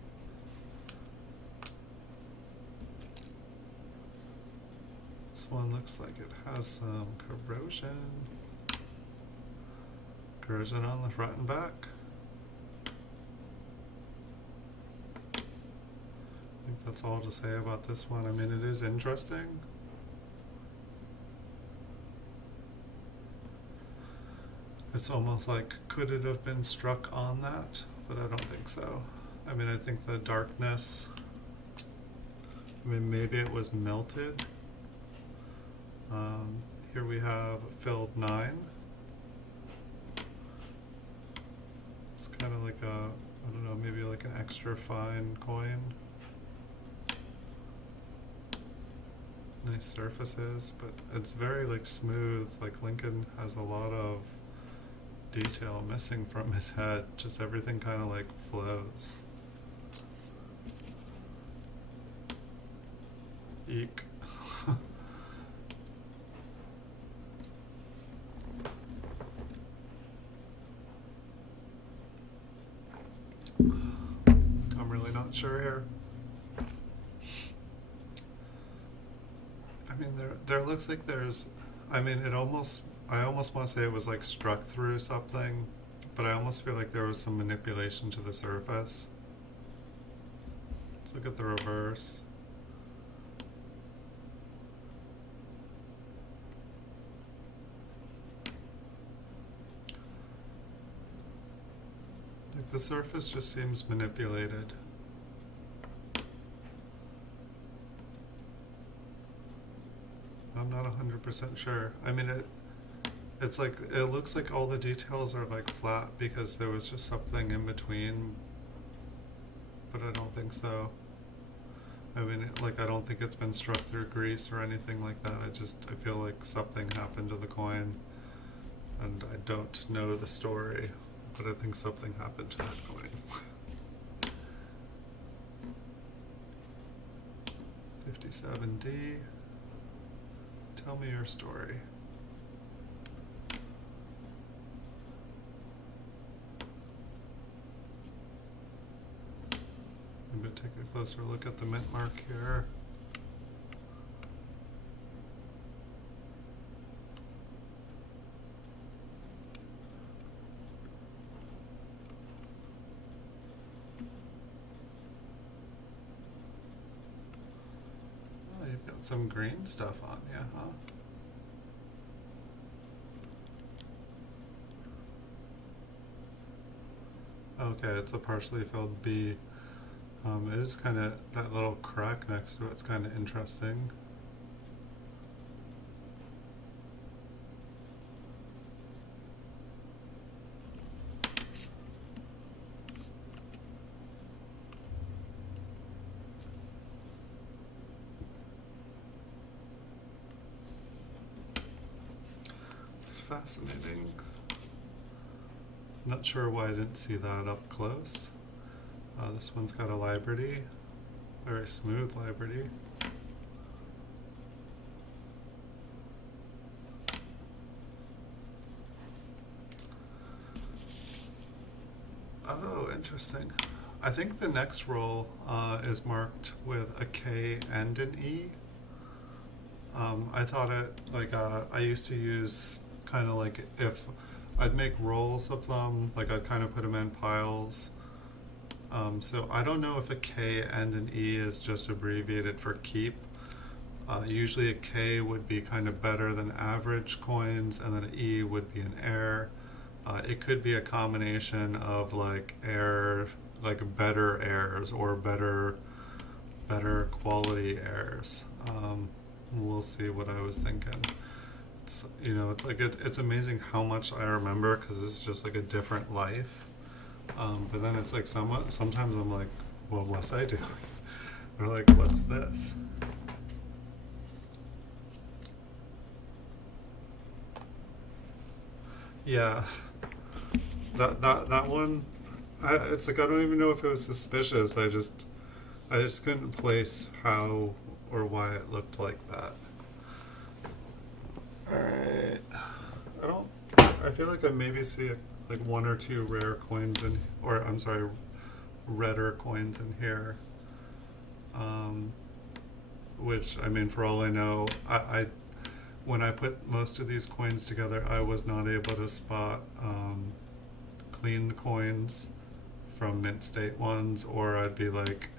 This one looks like it has some corrosion. Corrosion on the front and back. I think that's all to say about this one. I mean, it is interesting. It's almost like, could it have been struck on that? But I don't think so. I mean, I think the darkness, I mean, maybe it was melted. Here we have filled 9. It's kind of like a, I don't know, maybe like an extra fine coin. Nice surfaces, but it's very like smooth. Like Lincoln has a lot of detail missing from his head. Just everything kind of like flows. Eek. I'm really not sure here. I mean, there looks like there's, I mean, I almost want to say it was like struck through something, but I almost feel like there was some manipulation to the surface. Let's look at the reverse. Like the surface just seems manipulated. I'm not 100% sure. I mean, it's like, it looks like all the details are like flat because there was just something in between, but I don't think so. I mean, like, I don't think it's been struck through grease or anything like that. I feel like something happened to the coin, and I don't know the story, but I think something happened to that coin. 57D. Tell me your story. I'm going to take a closer look at the mint mark here. Oh, you've got some green stuff on you, huh? Okay, it's a partially filled B. It is kind of, that little crack next to it's kind of interesting. It's fascinating. Not sure why I didn't see that up close. This one's got a Liberty, very smooth Liberty. Oh, interesting. I think the next roll is marked with a K and an E. I thought it, like, I used to use kind of like, if I'd make rolls of them, like I'd kind of put them in piles. So I don't know if a K and an E is just abbreviated for keep. Usually a K would be kind of better than average coins, and then an E would be an error. It could be a combination of like error, like better errors or better better quality errors. We'll see what I was thinking. It's like it's amazing how much I remember because it's just like a different life. But then it's like sometimes I'm like, what was I doing? Or like, what's this? Yeah, that one. It's like I don't even know if it was suspicious. I just couldn't place how or why it looked like that. All right. I don't. I feel like I maybe see like one or two rare coins or I'm sorry, redder coins in here. Um, which I mean, for all I know, I when I put most of these coins together, I was not able to spot clean coins from mint state ones, or I'd be like,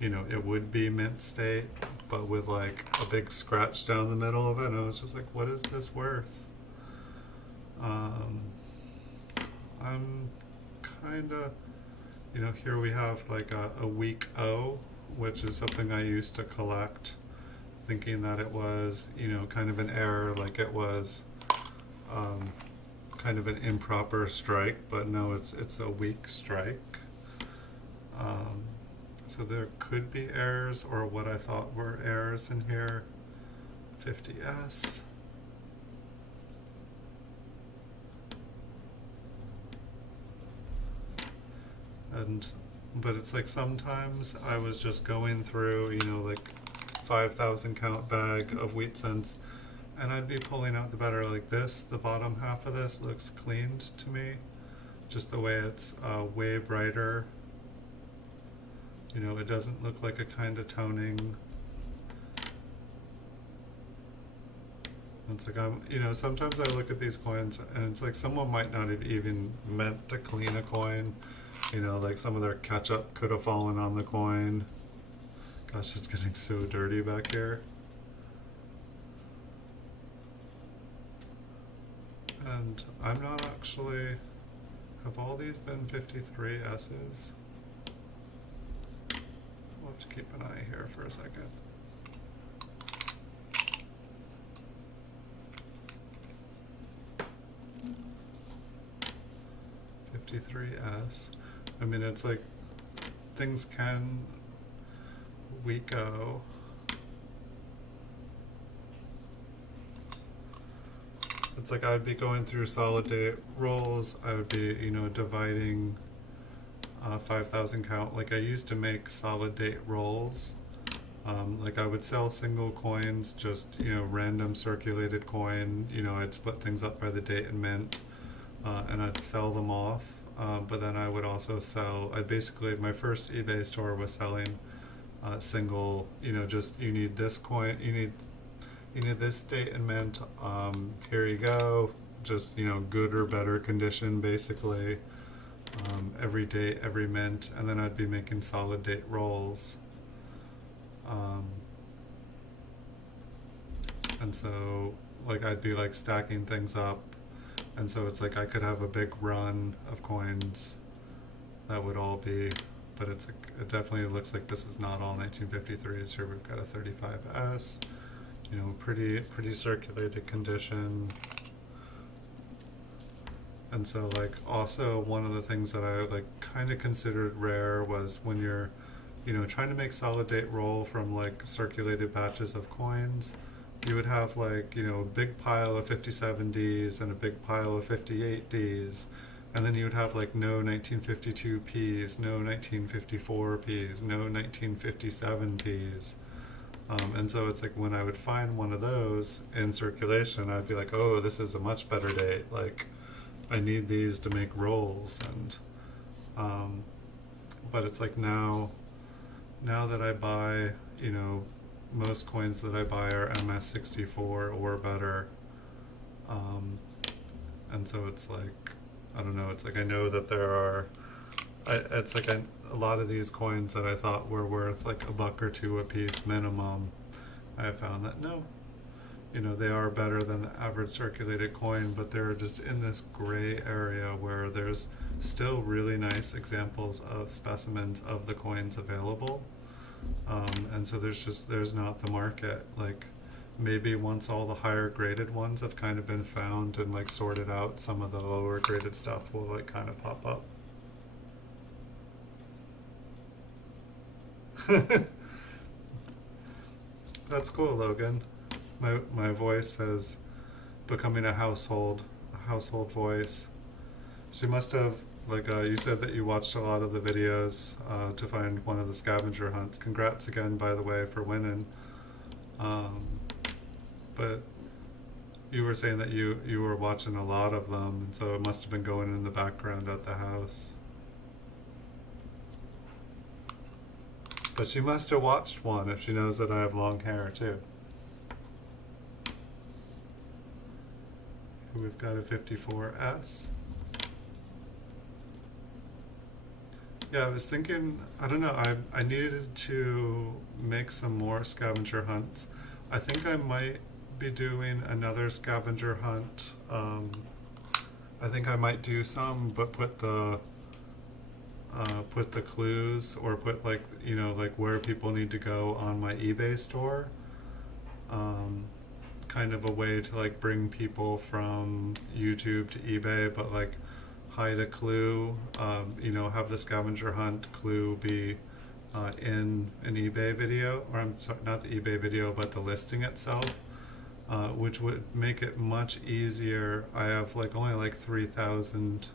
it would be mint state, but with like a big scratch down the middle of it, and I was just like, what is this worth? Um, I'm kind of, here we have like a weak O, which is something I used to collect, thinking that it was, kind of an error, like it was um, kind of an improper strike, but no, it's a weak strike. Um, so there could be errors, or what I thought were errors in here. 50S. But it's like sometimes I was just going through, like 5,000 count bag of wheat cents, and I'd be pulling out the better, like this, the bottom half of this looks cleaned to me, just the way it's way brighter. It doesn't look like a kind of toning. It's like sometimes I look at these coins and it's like someone might not have even meant to clean a coin. Like some of their ketchup could have fallen on the coin. Gosh, it's getting so dirty back here. And I'm not actually, have all these been 53 S's? We'll have to keep an eye here for a second. S. I mean, it's like things can weako. It's like I'd be going through solid date rolls. I would be, dividing 5,000 count. Like I used to make solid date rolls. Like I would sell single coins, just, random circulated coin. I'd split things up by the date and mint, and I'd sell them off. But then I would also sell, my first eBay store was selling single, just you need this coin, you need this date and mint, here you go, just, good or better condition basically, every date, every mint, and then I'd be making solid date rolls. And so, like, I'd be like stacking things up. And so it's like I could have a big run of coins that would all be, but it definitely looks like this is not all 1953s. Here we've got a 35S, pretty circulated condition. And so like also one of the things that I like kind of considered rare was when you're, trying to make solid date roll from like circulated batches of coins. You would have like, a big pile of 57Ds and a big pile of 58Ds. And then you would have like no 1952Ps, no 1954Ps, no 1957Ps. And so it's like when I would find one of those in circulation, I'd be like, oh, this is a much better date. Like, I need these to make rolls. And, but it's like now that I buy, most coins that I buy are MS64 or better, and so it's like, I don't know, it's like I know that there are, it's like a lot of these coins that I thought were worth like $1 or $2 a piece minimum, I have found that no, they are better than the average circulated coin, but they're just in this gray area where there's still really nice examples of specimens of the coins available. And so there's not the market. Like maybe once all the higher graded ones have kind of been found and like sorted out, some of the lower graded stuff will like kind of pop up. That's cool, Logan. My voice has becoming a household voice. She must have, like, you said that you watched a lot of the videos to find one of the scavenger hunts. Congrats again, by the way, for winning. Um, but you were saying that you were watching a lot of them, and so it must have been going in the background at the house. But she must have watched one if she knows that I have long hair too. We've got a 54S. Yeah, I was thinking, I don't know, I needed to make some more scavenger hunts. I think I might be doing another scavenger hunt. I think I might do some, but put the clues or put like, like where people need to go on my eBay store. Um, Kind of a way to like bring people from YouTube to eBay, but like hide a clue. Have the scavenger hunt clue be in an eBay video, or I'm sorry, not the eBay video, but the listing itself, which would make it much easier. I have like only like 3,000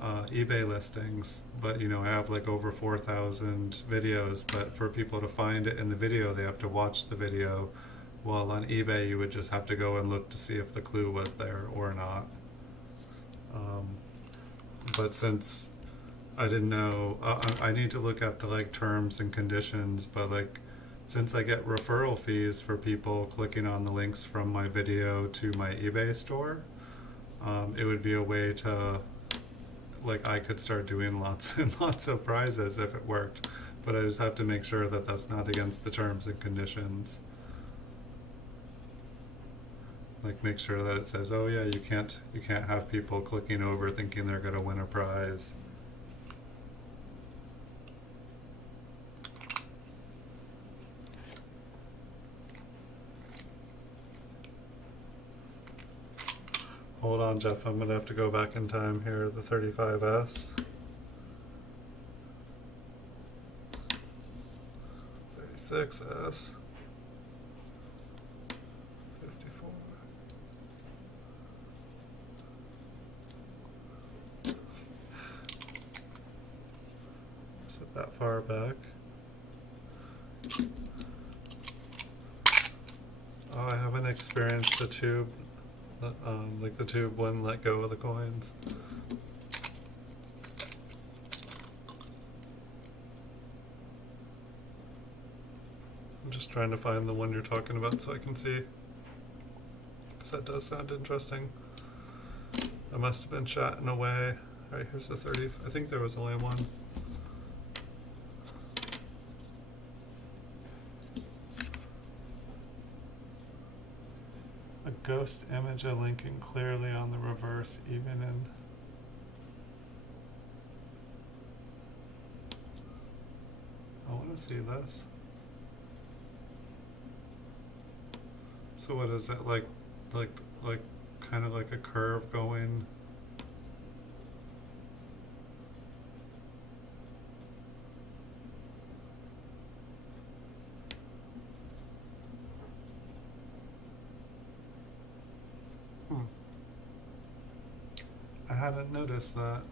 eBay listings, but I have like over 4,000 videos. But for people to find it in the video, they have to watch the video. While on eBay, you would just have to go and look to see if the clue was there or not. But since I didn't know, I need to look at the like terms and conditions. But like, since I get referral fees for people clicking on the links from my video to my eBay store, it would be a way to, like, I could start doing lots and lots of prizes if it worked. But I just have to make sure that that's not against the terms and conditions. Like, make sure that it says, oh yeah, you can't have people clicking over thinking they're gonna win a prize. Hold on, Jeff, I'm gonna have to go back in time here. The 35S. 36S. 54. Is it that far back? Oh, I haven't experienced the tube. Like the tube wouldn't let go of the coins. I'm just trying to find the one you're talking about so I can see. Because that does sound interesting. I must have been chatting away. Alright, here's the 30. I think there was only one. A ghost image of Lincoln clearly on the reverse, even in. I want to see this. So what is it, like kind of like a curve going? I hadn't noticed that.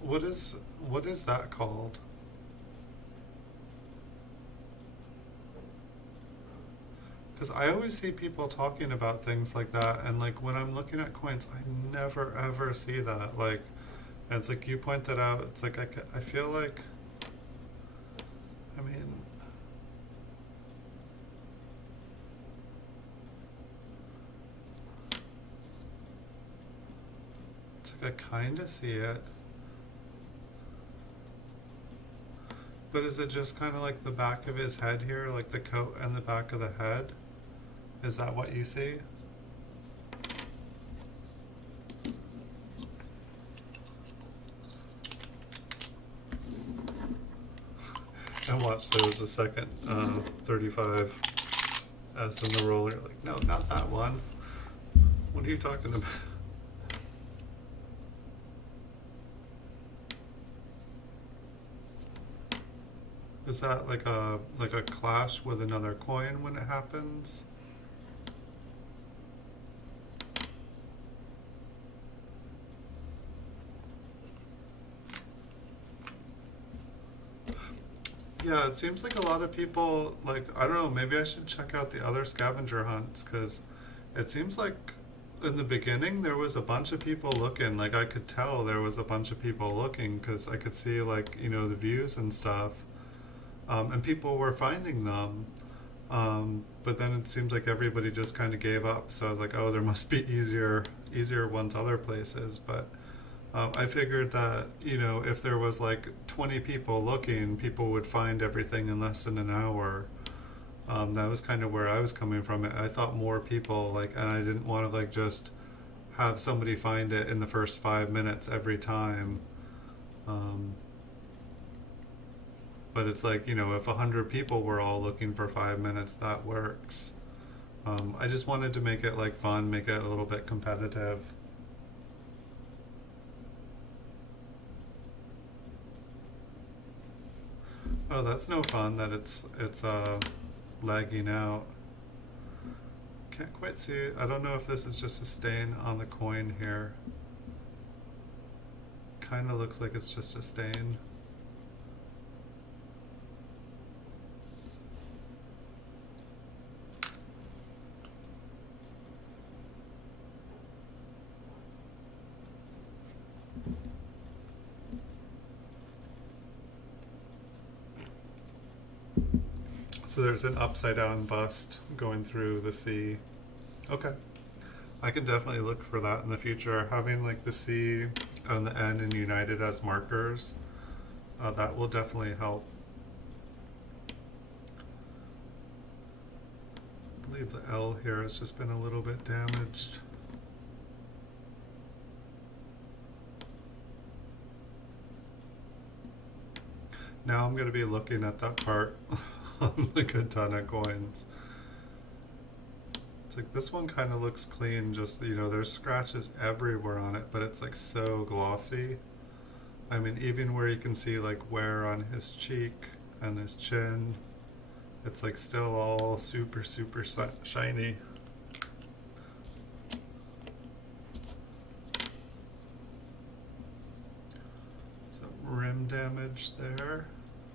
What is that called? Because I always see people talking about things like that, and like when I'm looking at coins, I never ever see that. Like, and it's like you point that out. It's like I feel like, I mean, it's like I kind of see it. But is it just kind of like the back of his head here, like the coat and the back of the head? Is that what you see? And watch, there was a second 35 as in the roll. You're like, no, not that one. What are you talking about? Is that like a clash with another coin when it happens? Yeah, it seems like a lot of people, like, I don't know, maybe I should check out the other scavenger hunts, because it seems like in the beginning there was a bunch of people looking. Like, I could tell there was a bunch of people looking, because I could see, like, you know, the views and stuff. And people were finding them. But then it seemed like everybody just kind of gave up. So I was like, oh, there must be easier ones other places. But I figured that, you know, if there was like 20 people looking, people would find everything in less than an hour. That was kind of where I was coming from. I thought more people, like, and I didn't want to like just have somebody find it in the first 5 minutes every time. But it's like, you know, if 100 people were all looking for 5 minutes, that works. I just wanted to make it like fun, make it a little bit competitive. Oh, that's no fun that it's lagging out. Can't quite see it. I don't know if this is just a stain on the coin here. Kind of looks like it's just a stain. So there's an upside down bust going through the C. Okay. I can definitely look for that in the future. Having like the C on the N and United as markers, that will definitely help. I believe the L here has just been a little bit damaged. Now I'm going to be looking at that part on like a ton of coins. It's like this one kind of looks clean, just, you know, there's scratches everywhere on it, but it's like so glossy. I mean, even where you can see like wear on his cheek and his chin, it's like still all super shiny. Some rim damage there,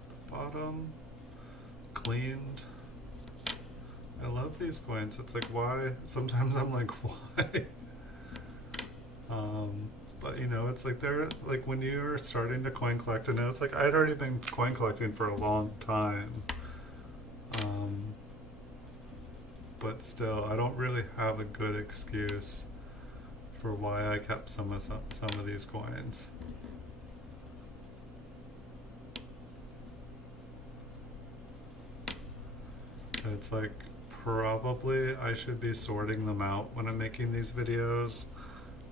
the bottom, cleaned. I love these coins. It's like, why? Sometimes I'm like, why? But you know, it's like they're like when you're starting to coin collect, and it's like I'd already been coin collecting for a long time. But still, I don't really have a good excuse for why I kept some of these coins. It's like probably I should be sorting them out when I'm making these videos,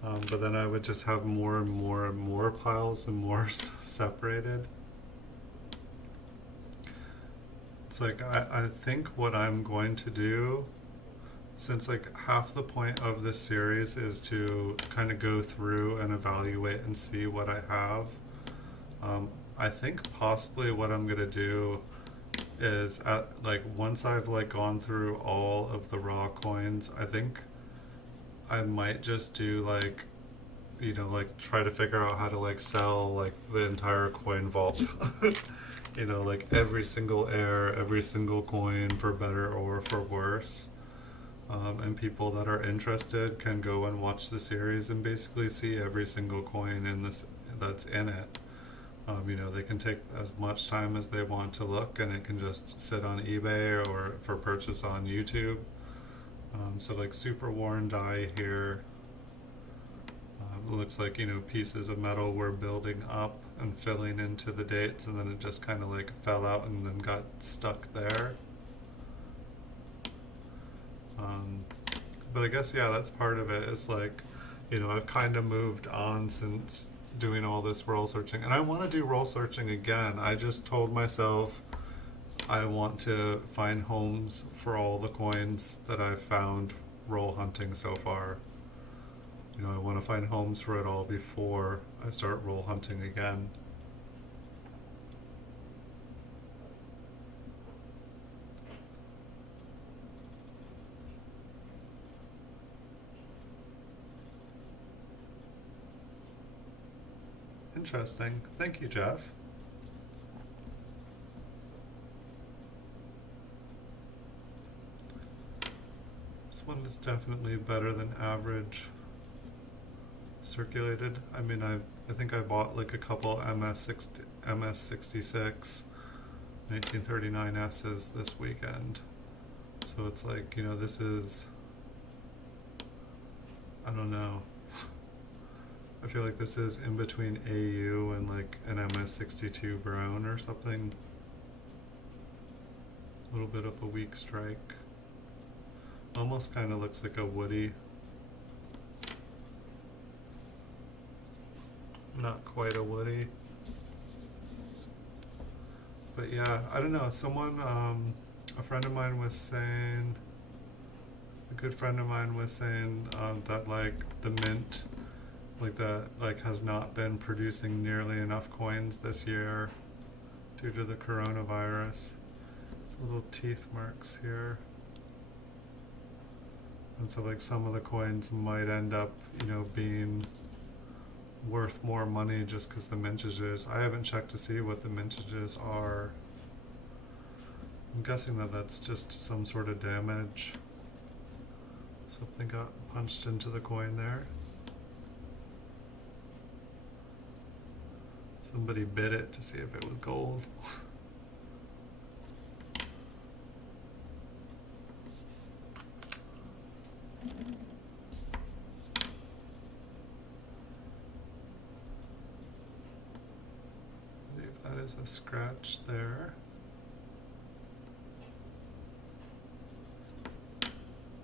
but then I would just have more and more and more piles and more stuff separated. It's like I think what I'm going to do, since like half the point of this series is to kind of go through and evaluate and see what I have, I think possibly what I'm gonna do is like once I've like gone through all of the raw coins, I think I might just do like, you know, like try to figure out how to like sell like the entire coin vault. You know, like every single heir, every single coin, for better or for worse. And people that are interested can go and watch the series and basically see every single coin in this that's in it. You know, they can take as much time as they want to look, and it can just sit on eBay or for purchase on YouTube. So like super worn die here. Looks like, you know, pieces of metal were building up and filling into the dates, and then it just kind of like fell out and then got stuck there. But I guess, yeah, that's part of it. It's like, you know, I've kind of moved on since doing all this roll searching, and I want to do roll searching again. I just told myself I want to find homes for all the coins that I've found roll hunting so far. I want to find homes for it all before I start roll hunting again. Interesting. Thank you, Jeff. This one is definitely better than average circulated. I mean, I think I bought like a couple MS66 1939S's this weekend. So it's like, this is, I don't know. I feel like this is in between AU and like an MS62 brown or something. A little bit of a weak strike. Almost kind of looks like a woody. Not quite a woody. But yeah, I don't know. Someone, a friend of mine was saying, a good friend of mine was saying that like the mint, has not been producing nearly enough coins this year due to the coronavirus. There's little teeth marks here. And so like some of the coins might end up, being worth more money just because the mintages. I haven't checked to see what the mintages are. I'm guessing that that's just some sort of damage. Something got punched into the coin there. Somebody bit it to see if it was gold. I believe that is a scratch there.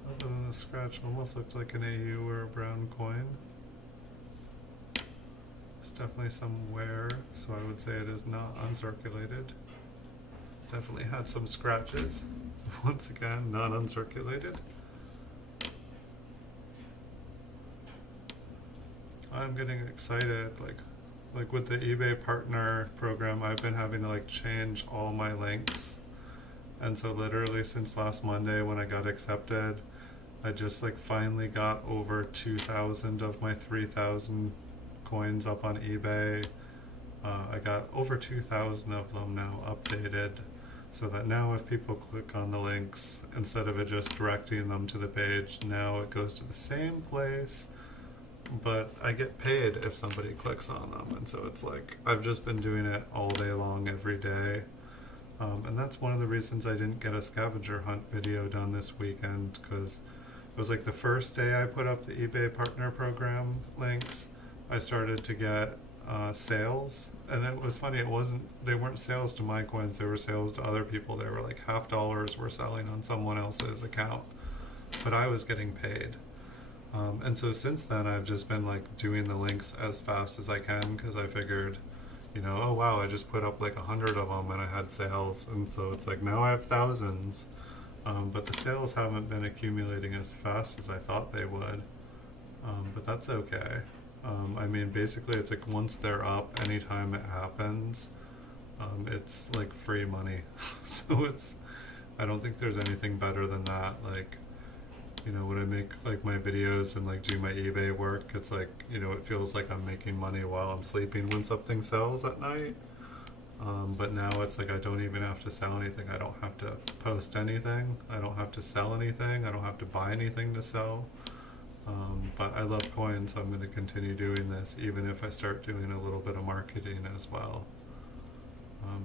Other than the scratch, almost looked like an AU or a brown coin. There's definitely some wear, so I would say it is not uncirculated. Definitely had some scratches. Once again, not uncirculated. I'm getting excited, like with the eBay partner program, I've been having to like change all my links. And so literally since last Monday when I got accepted, I just like finally got over 2,000 of my 3,000 coins up on eBay. I got over 2,000 of them now updated, so that now if people click on the links, instead of it just directing them to the page, now it goes to the same place, but I get paid if somebody clicks on them. And so it's like I've just been doing it all day long every day. And that's one of the reasons I didn't get a scavenger hunt video done this weekend, because it was like the first day I put up the eBay partner program links, I started to get sales, and it was funny, they weren't sales to my coins, they were sales to other people. They were like $50 were selling on someone else's account, but I was getting paid. And so since then I've just been like doing the links as fast as I can, because I figured, oh wow, I just put up like 100 of them and I had sales, and so it's like now I have thousands. But the sales haven't been accumulating as fast as I thought they would, but that's okay. I mean, basically it's like once they're up, anytime it happens, it's like free money. So I don't think there's anything better than that. Like, when I make like my videos and like do my eBay work, it's like, it feels like I'm making money while I'm sleeping when something sells at night. But now it's like I don't even have to sell anything. I don't have to post anything. I don't have to sell anything. I don't have to buy anything to sell. But I love coins, so I'm going to continue doing this, even if I start doing a little bit of marketing as well.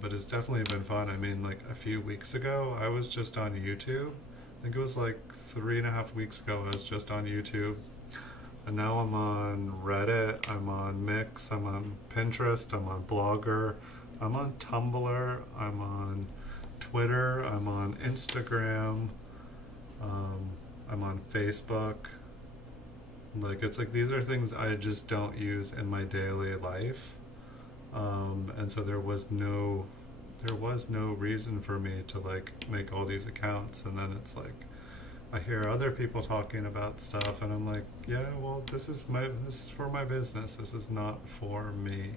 But it's definitely been fun. I mean, like a few weeks ago, I was just on YouTube. I think it was like 3.5 weeks ago, I was just on YouTube. And now I'm on Reddit, I'm on Mix, I'm on Pinterest, I'm on Blogger, I'm on Tumblr, I'm on Twitter, I'm on Instagram, I'm on Facebook. Like, it's like these are things I just don't use in my daily life. And so there was no there was no reason for me to like make all these accounts, and then it's like I hear other people talking about stuff, and I'm like, yeah, well, this is for my business. This is not for me.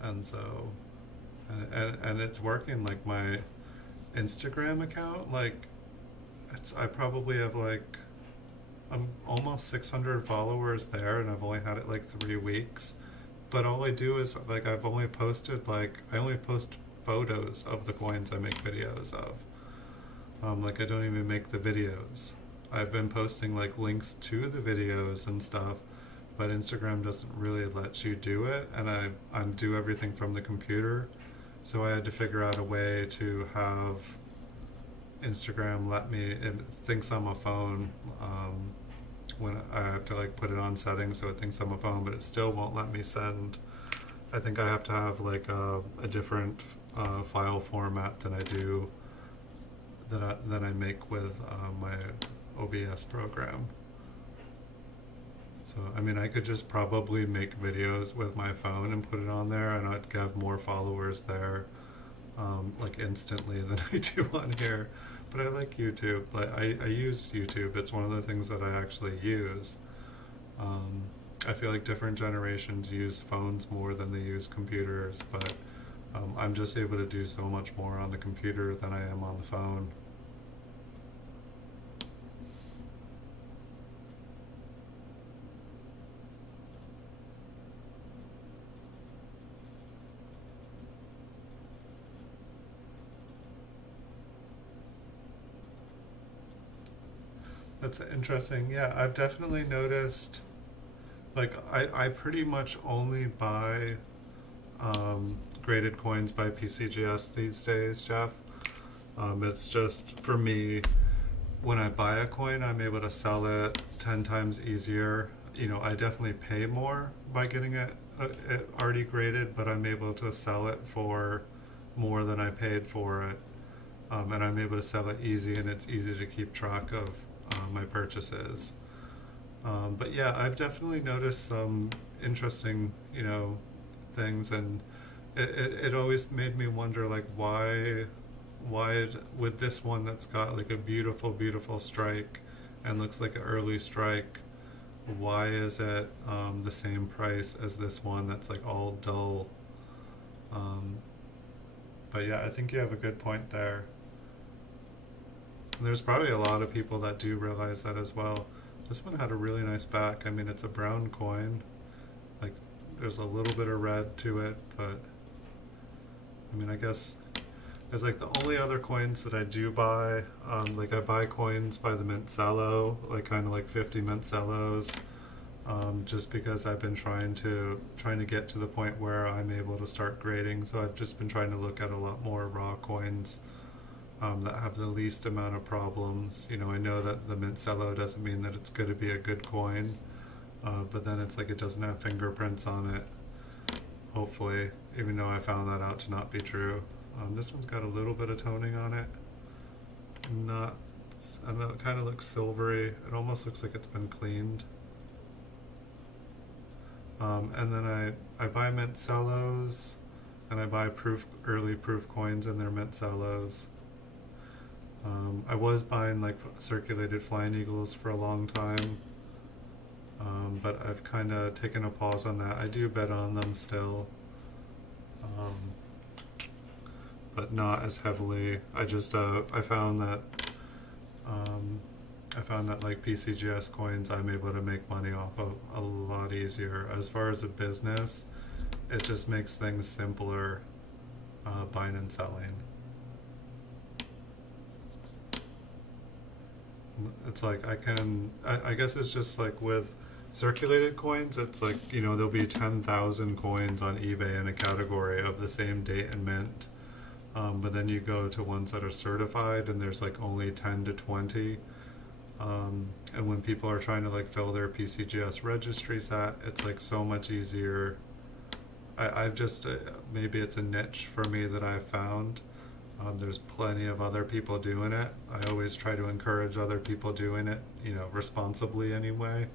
And so, and it's working. Like my Instagram account, like I probably have like I'm almost 600 followers there, and I've only had it like 3 weeks. But all I do is like I only post photos of the coins I make videos of. Like I don't even make the videos. I've been posting like links to the videos and stuff, but Instagram doesn't really let you do it, and I do everything from the computer. So I had to figure out a way to have Instagram let me. It thinks I'm a phone. When I have to like put it on settings so it thinks I'm a phone, but it still won't let me send. I think I have to have like a different file format than I do that I make with my OBS program. So I mean, I could just probably make videos with my phone and put it on there, and I'd have more followers there, like instantly than I do on here. But I like YouTube. Like I use YouTube. It's one of the things that I actually use. I feel like different generations use phones more than they use computers, but I'm just able to do so much more on the computer than I am on the phone. That's interesting. Yeah, I've definitely noticed, like, I pretty much only buy graded coins by PCGS these days, Jeff. It's just, for me, when I buy a coin, I'm able to sell it 10 times easier. You know, I definitely pay more by getting it already graded, but I'm able to sell it for more than I paid for it. And I'm able to sell it easy, and it's easy to keep track of my purchases. But yeah, I've definitely noticed some interesting, things, and it always made me wonder, like, why with this one that's got like a beautiful, beautiful strike and looks like an early strike, why is it the same price as this one that's like all dull? Um, but yeah, I think you have a good point there. And there's probably a lot of people that do realize that as well. This one had a really nice back. I mean, it's a brown coin. Like, there's a little bit of red to it, but I mean, I guess it's like the only other coins that I do buy. Like, I buy coins by the Mintzello, like kind of like 50 Mintzellos, just because I've been trying to get to the point where I'm able to start grading. So I've just been trying to look at a lot more raw coins that have the least amount of problems. I know that the Mintzello doesn't mean that it's going to be a good coin, but then it's like it doesn't have fingerprints on it, hopefully, even though I found that out to not be true. This one's got a little bit of toning on it. Not, I don't know, it kind of looks silvery. It almost looks like it's been cleaned. And then I buy Mintzellos, and I buy early proof coins in their Mintzellos. I was buying like circulated flying eagles for a long time, but I've kind of taken a pause on that. I do bet on them still, um, but not as heavily. I found that like PCGS coins, I'm able to make money off of a lot easier. As far as a business, it just makes things simpler, buying and selling. It's like I guess it's just like with circulated coins, it's like, there'll be 10,000 coins on eBay in a category of the same date and mint. But then you go to ones that are certified, and there's like only 10 to 20. And when people are trying to like fill their PCGS registry set, it's like so much easier. I've just, maybe it's a niche for me that I've found. There's plenty of other people doing it. I always try to encourage other people doing it, responsibly anyway.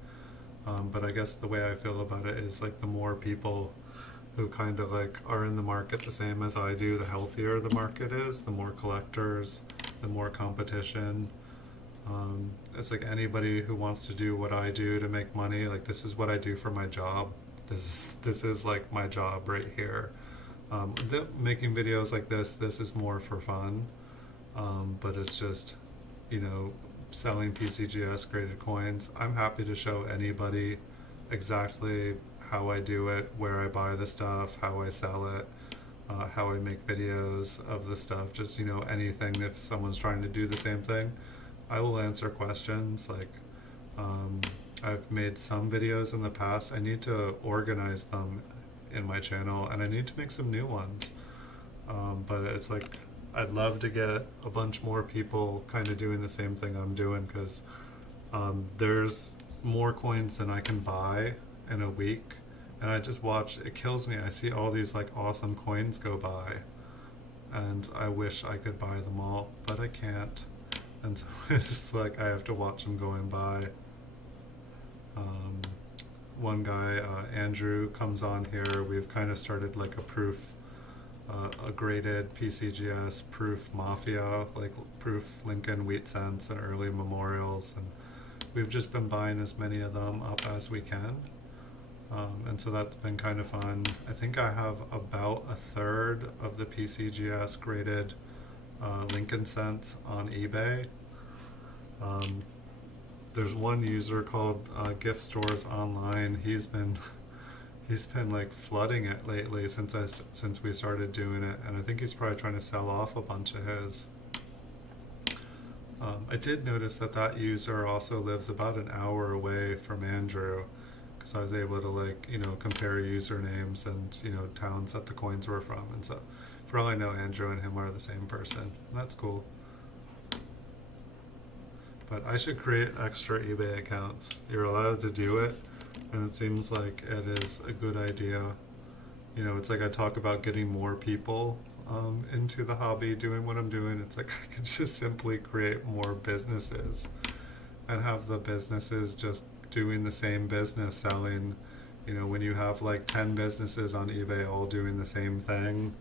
But I guess the way I feel about it is like the more people who kind of like are in the market the same as I do. The healthier the market is, the more collectors, the more competition. It's like anybody who wants to do what I do to make money, like this is what I do for my job. This is like my job right here. Making videos like this is more for fun, but it's just, you know, selling PCGS graded coins. I'm happy to show anybody exactly how I do it, where I buy the stuff, how I sell it, how I make videos of the stuff, just, you know, anything. If someone's trying to do the same thing, I will answer questions. Like, I've made some videos in the past. I need to organize them in my channel, and I need to make some new ones. But it's like, I'd love to get a bunch more people kind of doing the same thing I'm doing, because there's more coins than I can buy in a week, and I just watch, it kills me. I see all these like awesome coins go by, and I wish I could buy them all, but I can't. And so it's like I have to watch them going by. One guy, Andrew, comes on here. We've kind of started like a proof, a graded PCGS proof mafia, like proof Lincoln wheat cents and early memorials, and we've just been buying as many of them up as we can. And so that's been kind of fun. I think I have about a third of the PCGS graded Lincoln cents on eBay. There's one user called Gift Stores Online. He's been like flooding it lately since we started doing it, and I think he's probably trying to sell off a bunch of his. I did notice that user also lives about an hour away from Andrew, because I was able to, like, you know, compare usernames and, you know, towns that the coins were from, and so for all I know, Andrew and him are the same person. And that's cool. But I should create extra eBay accounts. You're allowed to do it, and it seems like it is a good idea. You know, it's like I talk about getting more people into the hobby doing what I'm doing. It's like I could just simply create more businesses and have the businesses just doing the same business, selling. You know, when you have like 10 businesses on eBay all doing the same thing,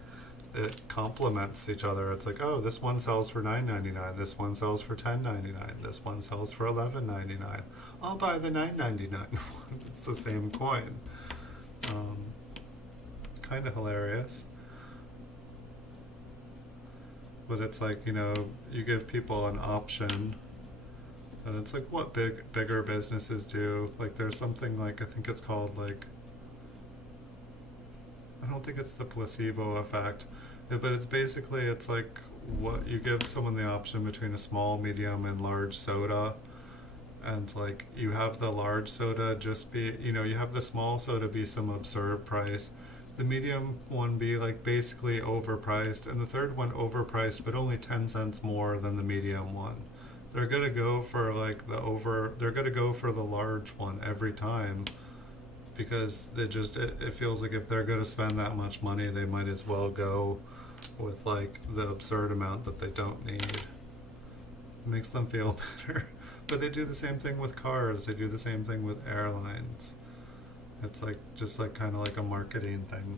it complements each other. It's like, oh, this one sells for $9.99, this one sells for $10.99, this one sells for $11.99. I'll buy the $9.99 one. It's the same coin. Kind of hilarious. But it's like, you know, you give people an option, and it's like what bigger businesses do. Like there's something like, I think it's called like, I don't think it's the placebo effect, but it's basically, it's like what you give someone the option between a small, medium, and large soda, and like you have the large soda just be, you know, you have the small soda be some absurd price, the medium one be like basically overpriced, and the third one overpriced but only 10 cents more than the medium one. They're gonna go for like they're gonna go for the large one every time, because it feels like if they're going to spend that much money, they might as well go with like the absurd amount that they don't need. It makes them feel better. But they do the same thing with cars. They do the same thing with airlines. It's like just like kind of like a marketing thing.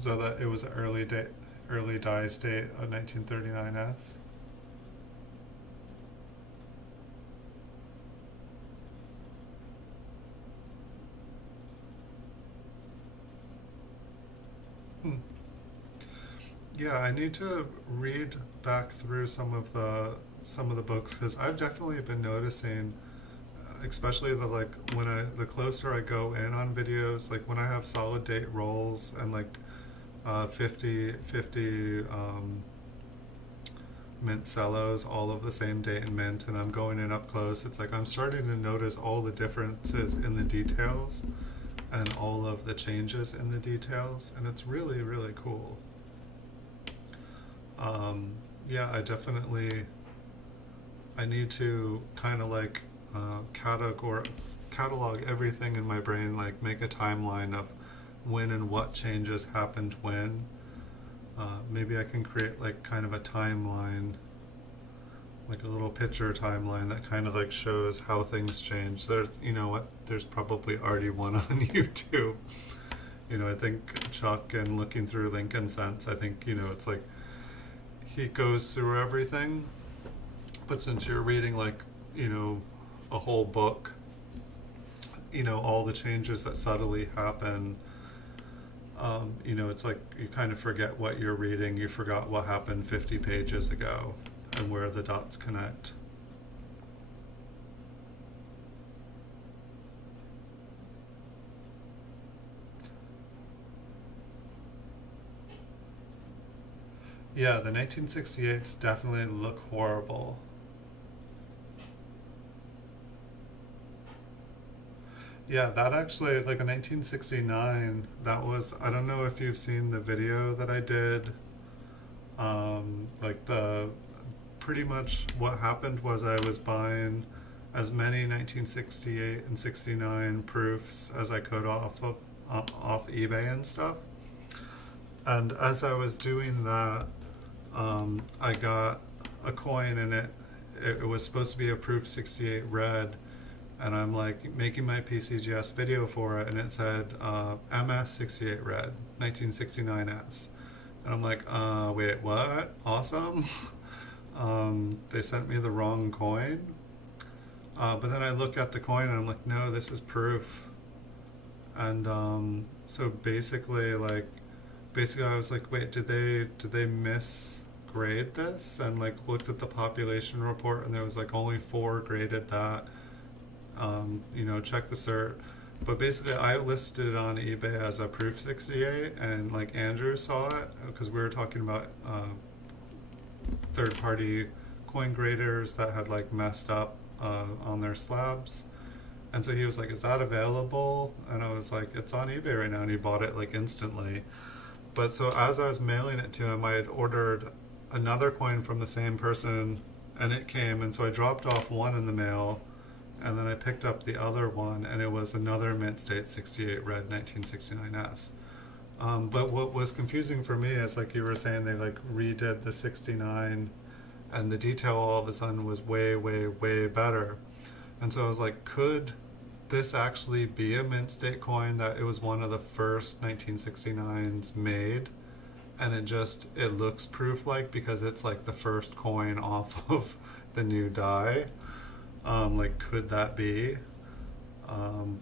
So that it was an early die state of 1939S. Yeah, I need to read back through some of the books, because I've definitely been noticing, especially the closer I go in on videos, like when I have solid date rolls and like 50 mint cellos, all of the same date and mint, and I'm going in up close, it's like I'm starting to notice all the differences in the details and all of the changes in the details, and it's really, really cool. Yeah, I need to kind of like catalog everything in my brain, like make a timeline of when and what changes happened when. Maybe I can create like kind of a timeline, like a little picture timeline that kind of like shows how things change. There's, you know what, there's probably already one on YouTube. You know, I think Chuck, and looking through Lincoln Sense, I think, you know, it's like he goes through everything. But since you're reading like, you know, a whole book, you know, all the changes that subtly happen, you know, it's like you kind of forget what you're reading. You forgot what happened 50 pages ago and where the dots connect. Yeah, the 1968s definitely look horrible. Yeah, that actually, like a 1969, that was, I don't know if you've seen the video that I did. Like the, pretty much what happened was I was buying as many 1968 and 69 proofs as I could off eBay and stuff. And as I was doing that, I got a coin, and it was supposed to be a proof 68 red, and I'm like making my PCGS video for it, and it said MS 68 red 1969S, and I'm like, wait, what? Awesome. They sent me the wrong coin. But then I look at the coin and I'm like, no, this is proof. And so basically I was like, wait, did they misgrade this? And like looked at the population report, and there was like only 4 graded that. You know, check the cert. But basically I listed it on eBay as a proof 68, and like Andrew saw it because we were talking about third party coin graders that had like messed up on their slabs. And so he was like, is that available? And I was like, it's on eBay right now. And he bought it like instantly. But so as I was mailing it to him, I had ordered another coin from the same person, and it came. And so I dropped off one in the mail, and then I picked up the other one, and it was another Mint State 68 red 1969S. But what was confusing for me is, like you were saying, they like redid the 69, and the detail all of a sudden was way, way, way better. And so I was like, could this actually be a Mint State coin, that it was one of the first 1969s made, and it looks proof-like because it's like the first coin off of the new die? Like, could that be?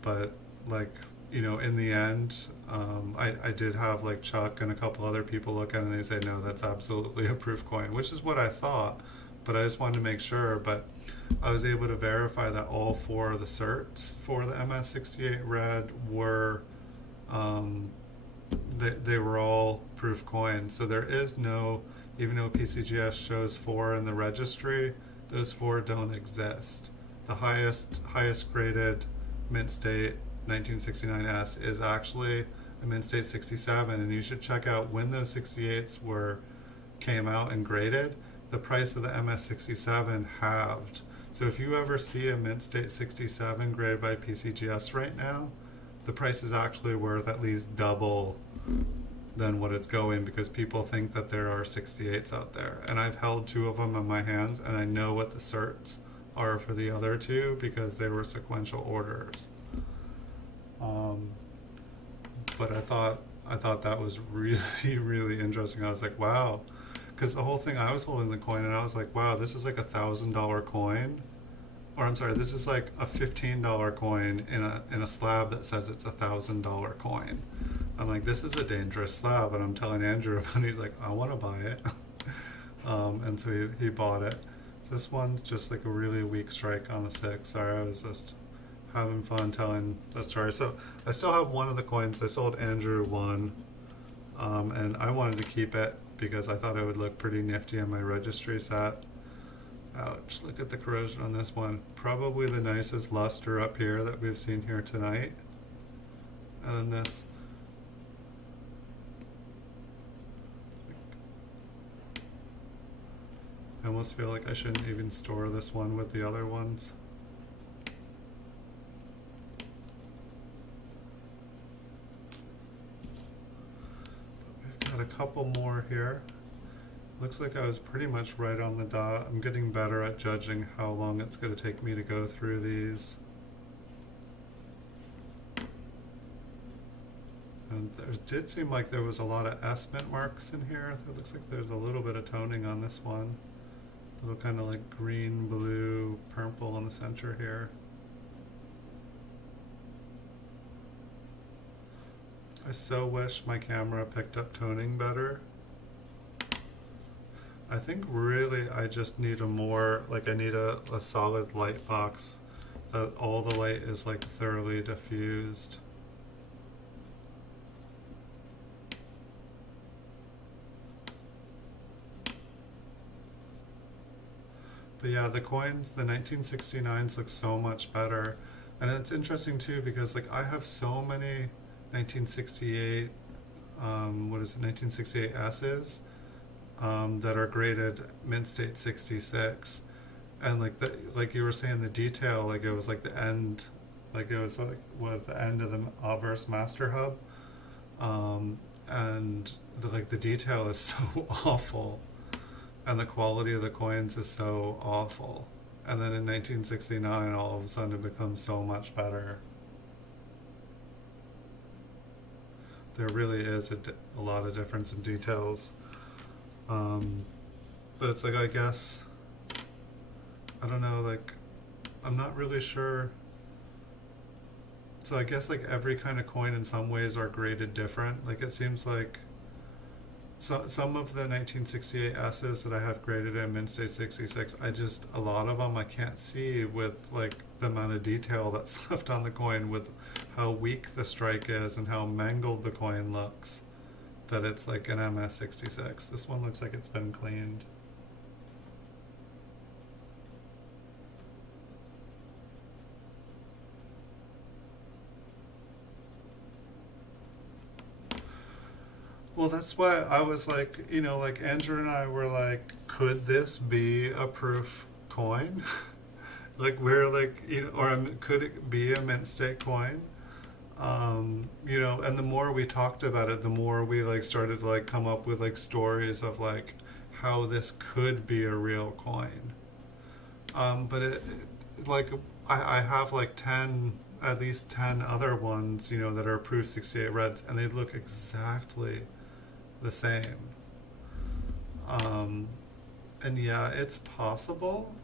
But like, you know, in the end, I did have like Chuck and a couple other people look at it, and they say, no, that's absolutely a proof coin, which is what I thought, but I just wanted to make sure. But I was able to verify that all 4 of the certs for the MS68 red were, they were all proof coins. So there is no, even though PCGS shows 4 in the registry, those 4 don't exist. The highest graded Mint State 1969S is actually a Mint State 67, and you should check out when those 68s came out and graded. The price of the MS67 halved. So if you ever see a Mint State 67 graded by PCGS right now, the price is actually worth at least double than what it's going, because people think that there are 68s out there. And I've held 2 of them in my hands, and I know what the certs are for the other 2 because they were sequential orders. But I thought that was really, really interesting. I was like, wow. Because the whole thing, I was holding the coin and I was like, wow, this is like $1,000 coin. Or I'm sorry, this is like a $15 coin in a slab that says it's $1,000 coin. I'm like, this is a dangerous slab, and I'm telling Andrew about it. He's like, I want to buy it. And so he bought it. So this one's just like a really weak strike on the 6. Sorry, I was just having fun telling the story. So I still have one of the coins. I sold Andrew one, and I wanted to keep it because I thought it would look pretty nifty on my registry set. Ouch, look at the corrosion on this one. Probably the nicest luster up here that we've seen here tonight. And then this. I almost feel like I shouldn't even store this one with the other ones. got a couple more here. Looks like I was pretty much right on the dot. I'm getting better at judging how long it's going to take me to go through these. And there did seem like there was a lot of S mint marks in here. It looks like there's a little bit of toning on this one. A little kind of like green, blue, purple in the center here. I so wish my camera picked up toning better. I think really I just need a more, like I need a solid light box that all the light is like thoroughly diffused. But yeah, the coins, the 1969s look so much better. And it's interesting too because like I have so many 1968, 1968 S's that are graded mint state 66. And like you were saying, the detail, like it was like the end, like it was the end of the Obverse Master Hub. And the detail is so awful. And the quality of the coins is so awful. And then in 1969, all of a sudden it becomes so much better. There really is a lot of difference in details. But it's like, I guess, I don't know, like, I'm not really sure. So I guess like every kind of coin in some ways are graded different. Like it seems like some of the 1968 S's that I have graded in mint state 66, a lot of them I can't see with like the amount of detail that's left on the coin, with how weak the strike is and how mangled the coin looks, that it's like an MS66. This one looks like it's been cleaned. Well, that's why I was like, like Andrew and I were like, could this be a proof coin? Like we're like, or could it be a mint state coin? And the more we talked about it, the more we like started to like come up with like stories of like how this could be a real coin. But it like I have like at least 10 other ones, that are proof 68 reds, and they look exactly the same. And yeah, it's possible,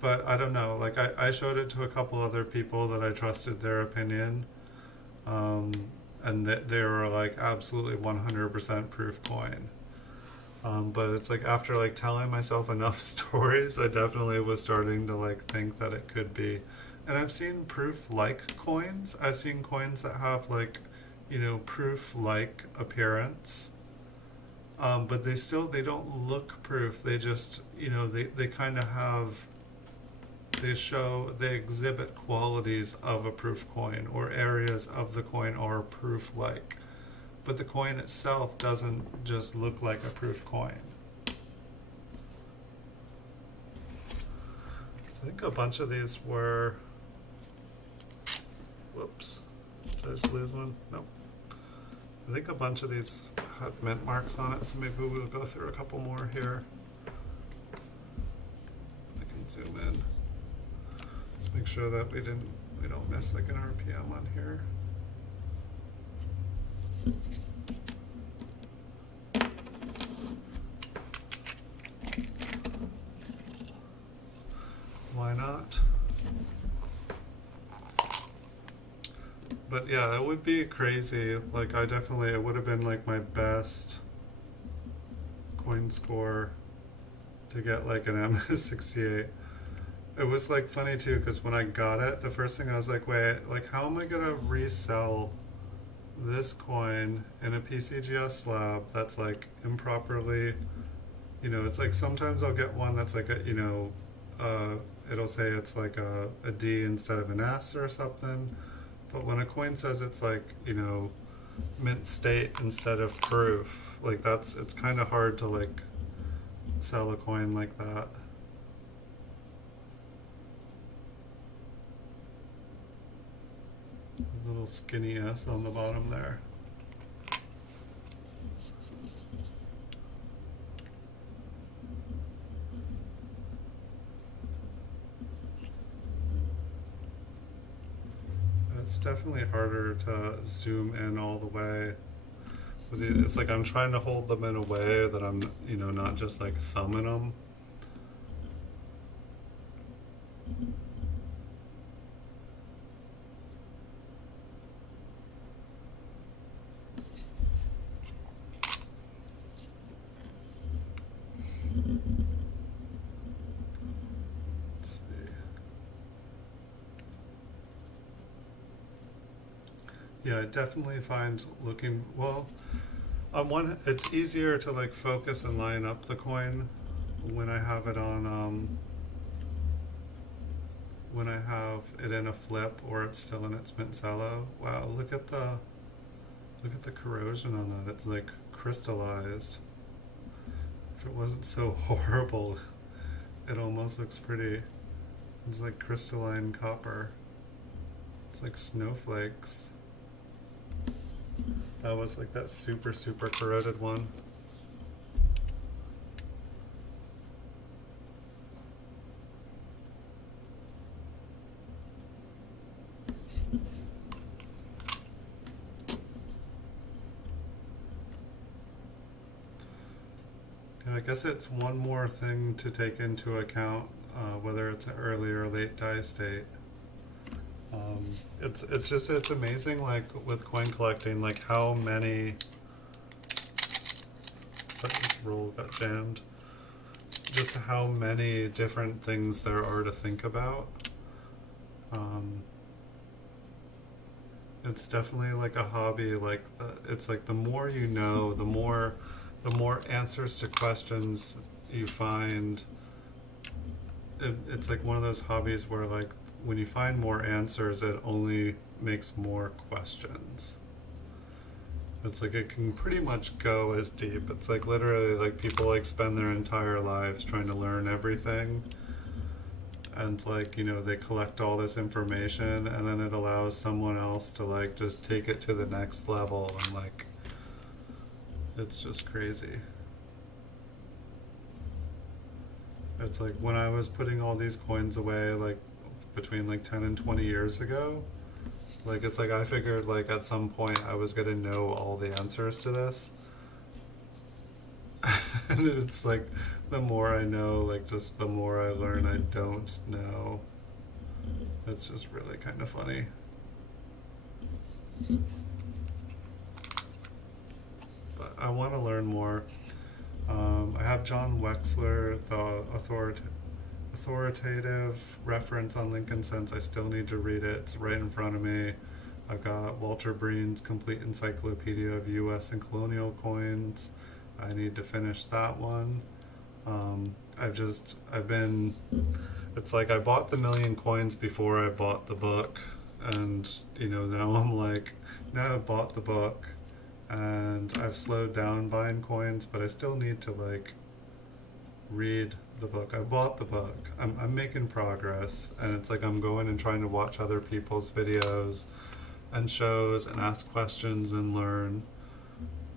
but I don't know. Like I showed it to a couple other people that I trusted their opinion, and they were like absolutely 100% proof coin. But it's like after like telling myself enough stories, I definitely was starting to like think that it could be. And I've seen proof-like coins. I've seen coins that have like, proof-like appearance. But they don't look proof. They just, they kind of have, they exhibit qualities of a proof coin, or areas of the coin are proof-like. But the coin itself doesn't just look like a proof coin. I think a bunch of these were, whoops, did I just lose one? Nope. I think a bunch of these had mint marks on it, so maybe we'll go through a couple more here. I can zoom in. Just make sure that we don't miss like an RPM on here. Why not? But yeah, that would be crazy. Like it would have been like my best coin score to get like an MS68. It was like funny too, because when I got it, the first thing I was like, wait, like how am I gonna resell this coin in a PCGS slab that's like improperly, it's like sometimes I'll get one that's like a, it'll say it's like a D instead of an S or something. But when a coin says it's like, mint state instead of proof, like it's kind of hard to like sell a coin like that. A little skinny S on the bottom there. it's definitely harder to zoom in all the way. It's like I'm trying to hold them in a way that I'm, not just like thumbing them. Let's see. Yeah, I definitely find looking, well, on one, it's easier to like focus and line up the coin when I have it on, when I have it in a flip or it's still in its Mincello. Wow, look at the corrosion on that. It's like crystallized. If it wasn't so horrible, it almost looks pretty. It's like crystalline copper. It's like snowflakes. That was like that super, super corroded one. Yeah, I guess it's one more thing to take into account, whether it's an early or late die state. It's amazing, like with coin collecting, like how many. Sorry, this roll got jammed. Just how many different things there are to think about. It's definitely like a hobby. Like it's like the more you know, the more answers to questions you find. It's like one of those hobbies where like when you find more answers, it only makes more questions. It's like it can pretty much go as deep. It's like literally like people like spend their entire lives trying to learn everything. And like, they collect all this information and then it allows someone else to like just take it to the next level and like it's just crazy. It's like when I was putting all these coins away like between like 10 and 20 years ago, like it's like I figured like at some point I was gonna know all the answers to this. And it's like the more I know, like just the more I learn I don't know. It's just really kind of funny. But I want to learn more. I have John Wexler, the authoritative reference on Lincoln Cents. I still need to read it. It's right in front of me. I've got Walter Breen's Complete Encyclopedia of U.S. and Colonial Coins. I need to finish that one. It's like I bought the million coins before I bought the book. And, now I'm like, now I've bought the book and I've slowed down buying coins, but I still need to like read the book. I bought the book. I'm making progress, and it's like I'm going and trying to watch other people's videos and shows and ask questions and learn.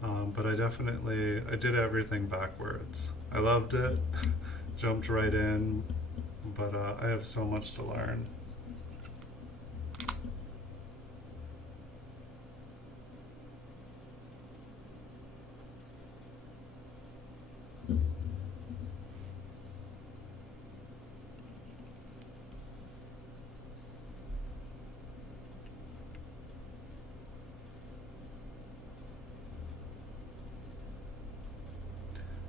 But I did everything backwards. I loved it, jumped right in, but I have so much to learn.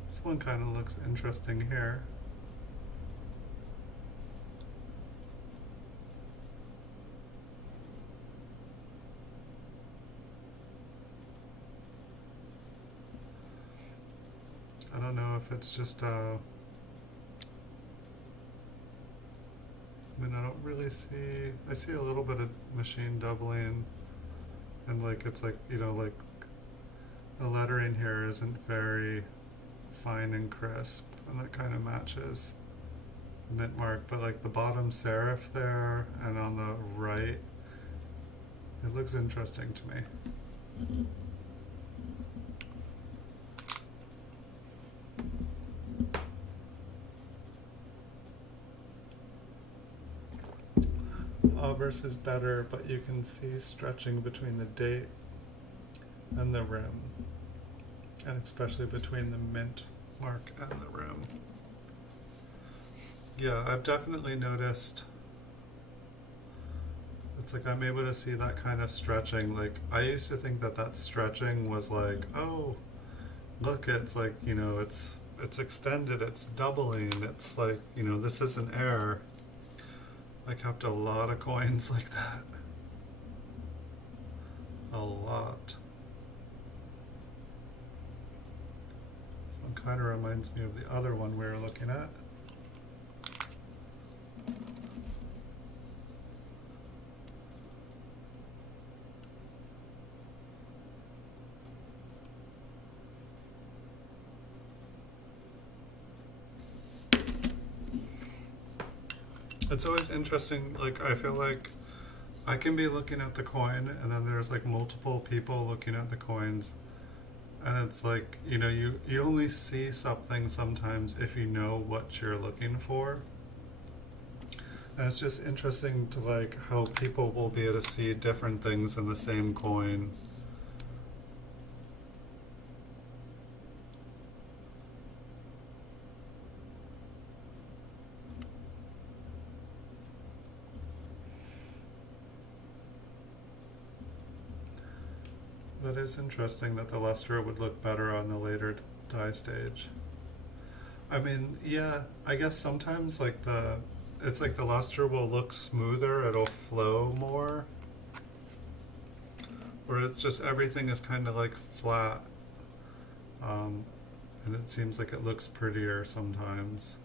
This one kind of looks interesting here. I don't know if it's just I don't really see, I see a little bit of machine doubling, and like it's like, like the lettering here isn't very fine and crisp, and that kind of matches the mint mark, but like the bottom serif there and on the right, it looks interesting to me. obverse is better, but you can see stretching between the date and the rim, and especially between the mint mark and the rim. Yeah, I've definitely noticed. It's like I'm able to see that kind of stretching. Like I used to think that that stretching was like, oh, look, it's like, it's extended, it's doubling, it's like, this is an error. I kept a lot of coins like that. A lot. This one kind of reminds me of the other one we were looking at. It's always interesting, like I feel like I can be looking at the coin and then there's like multiple people looking at the coins, and it's like, you only see something sometimes if you know what you're looking for. And it's just interesting to like how people will be able to see different things in the same coin. That is interesting that the luster would look better on the later dye stage. I mean, yeah, I guess sometimes like it's like the luster will look smoother, it'll flow more, or it's just everything is kind of like flat, and it seems like it looks prettier sometimes.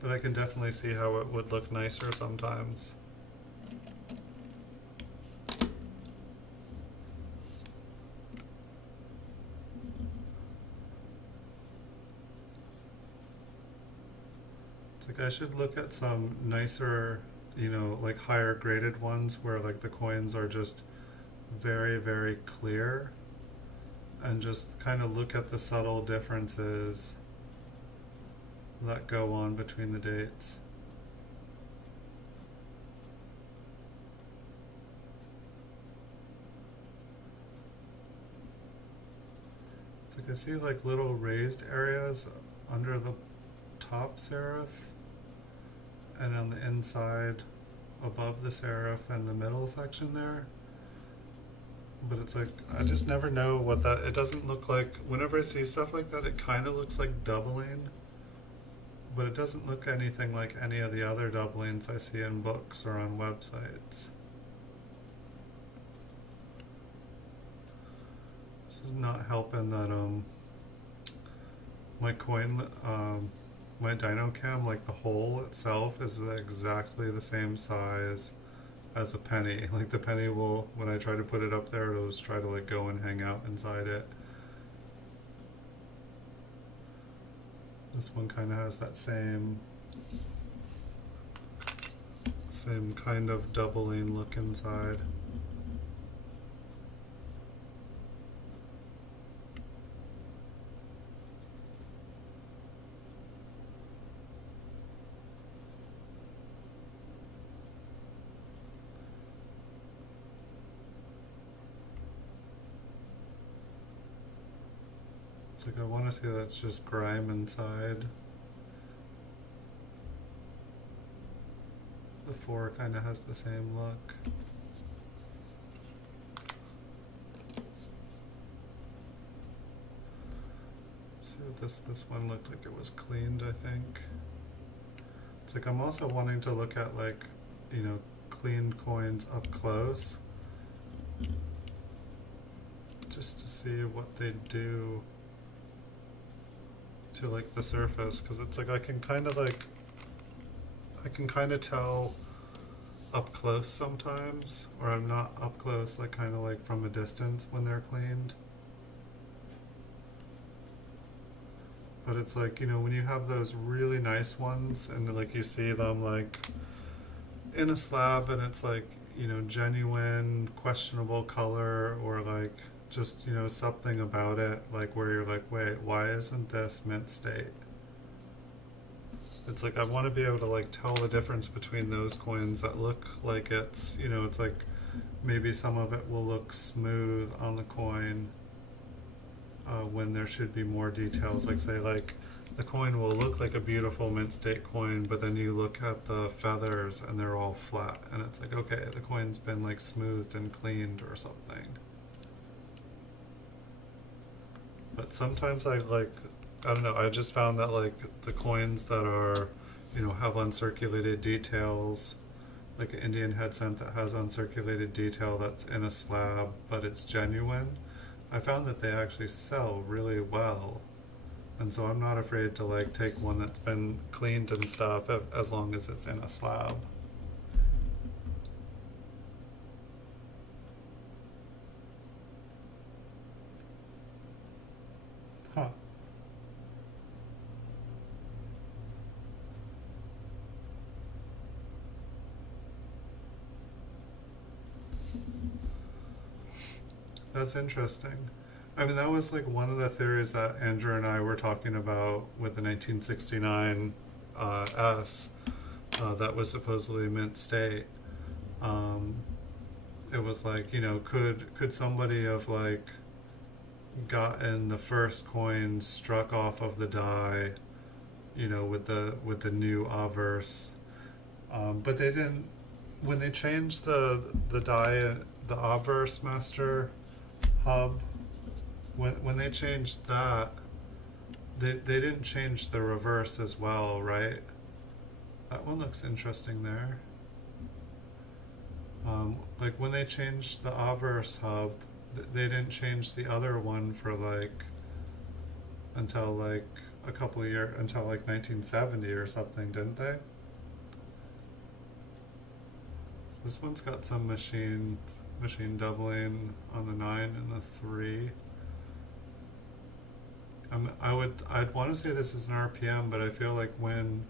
But I can definitely see how it would look nicer sometimes. Like I should look at some nicer, like higher graded ones where like the coins are just very, very clear, and just kind of look at the subtle differences that go on between the dates. So you can see like little raised areas under the top serif, and on the inside above the serif and the middle section there. But it's like, I just never know what that, it doesn't look like, whenever I see stuff like that, it kind of looks like doubling, but it doesn't look anything like any of the other doublings I see in books or on websites. This is not helping that my coin, my dyno cam, like the hole itself is exactly the same size as a penny. Like the penny will, when I try to put it up there, it'll just try to like go and hang out inside it. This one kind of has that same kind of doubling look inside. It's like I want to say that's just grime inside. The 4 kind of has the same look. See what this one looked like, it was cleaned, I think. It's like I'm also wanting to look at like, cleaned coins up close, just to see what they do to like the surface, because it's like I can kind of tell up close sometimes, or I'm not up close, like kind of like from a distance when they're cleaned. But it's like, when you have those really nice ones and like you see them like in a slab and it's like, genuine, questionable color, or like just, something about it, like where you're like, wait, why isn't this mint state? It's like I want to be able to like tell the difference between those coins that look like it's, it's like maybe some of it will look smooth on the coin when there should be more details. Like say like the coin will look like a beautiful mint state coin, but then you look at the feathers and they're all flat, and it's like, okay, the coin's been like smoothed and cleaned or something. But sometimes I don't know, I just found that like the coins that are, have uncirculated details, like an Indian head cent that has uncirculated detail that's in a slab, but it's genuine, I found that they actually sell really well. And so I'm not afraid to like take one that's been cleaned and stuff as long as it's in a slab. Huh. That's interesting. I mean, that was like one of the theories that Andrew and I were talking about with the 1969 S that was supposedly mint state. Um, it was like, could somebody have like gotten the first coin struck off of the die, with the new obverse, but they didn't. When they changed the die, the obverse master hub, when they changed that, they didn't change the reverse as well, right? That one looks interesting there. Like when they changed the obverse hub, they didn't change the other one for like until like a couple of years, until like 1970 or something, didn't they? This one's got some machine doubling on the 9 and the 3. I'd want to say this is an RPM, but I feel like when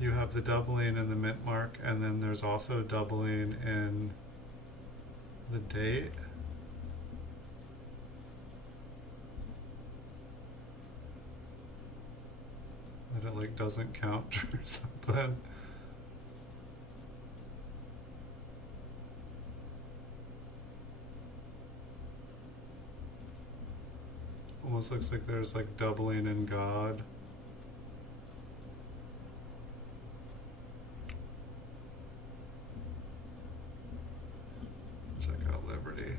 you have the doubling in the mint mark and then there's also doubling in the date, that it like doesn't count or something. Almost looks like there's like doubling in God. Check out Liberty.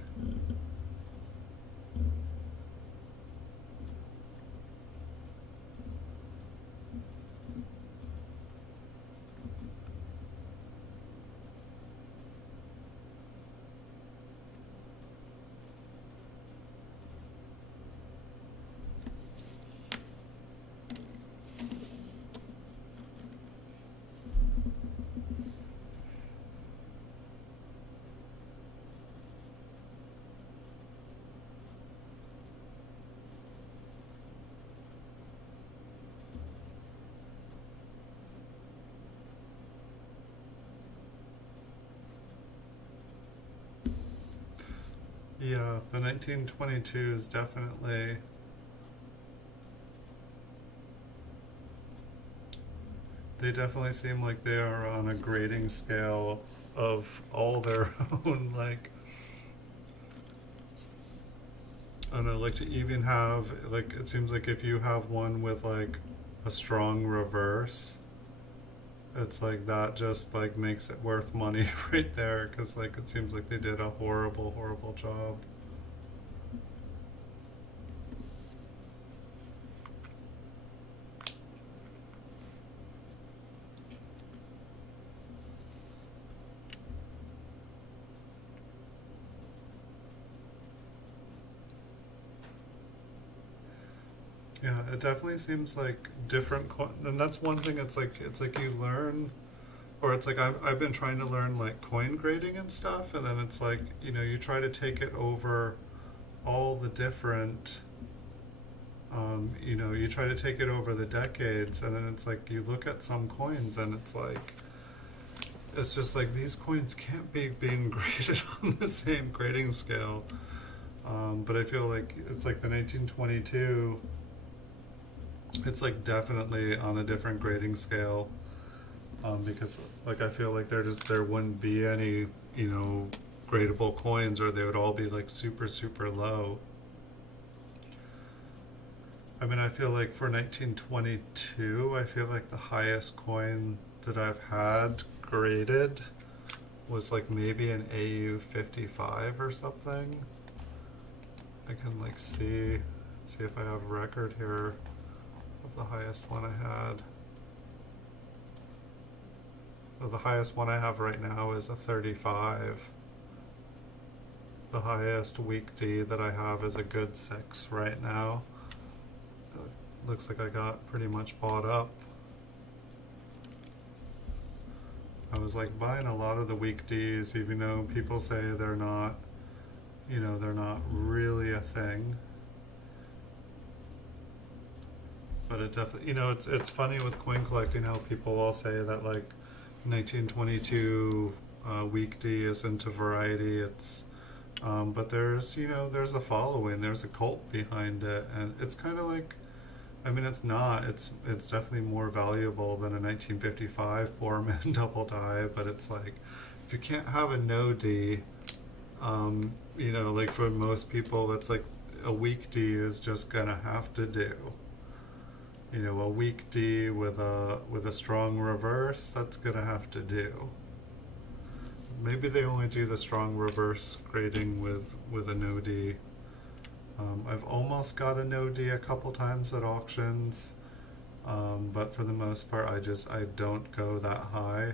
Yeah, the 1922 is definitely. They definitely seem like they are on a grading scale of all their own, like, I don't know, like to even have, like, it seems like if you have one with like a strong reverse, it's like that just like makes it worth money right there, because like it seems like they did a horrible job. Yeah, it definitely seems like different and that's one thing. It's like you learn, or it's like I've been trying to learn like coin grading and stuff, and then it's like, you try to take it over all the different, you try to take it over the decades, and then it's like you look at some coins and it's just like these coins can't be being graded on the same grading scale. But I feel like it's like the 1922 it's like definitely on a different grading scale, because like I feel like there wouldn't be any, you know, gradable coins, or they would all be like super super low. I mean, I feel like for 1922, I feel like the highest coin that I've had graded was like maybe an AU 55 or something. I can like see if I have a record here of the highest one I had. Well, the highest one I have right now is a 35. The highest week D that I have is a good 6 right now. Looks like I got pretty much bought up. I was like buying a lot of the week Ds, even though people say they're not, you know, they're not really a thing. But it definitely, you know, it's funny with coin collecting how people all say that like 1922 week D isn't a variety. It's but there's, you know, there's a following, there's a cult behind it, and it's kind of like, I mean, it's not. It's definitely more valuable than a 1955 Borman double die, but it's like if you can't have a no D, you know, like for most people, it's like a weak D is just gonna have to do. You know, a weak D with a strong reverse, that's gonna have to do. Maybe they only do the strong reverse grading with a no D. I've almost got a no D a couple times at auctions, but for the most part, I don't go that high.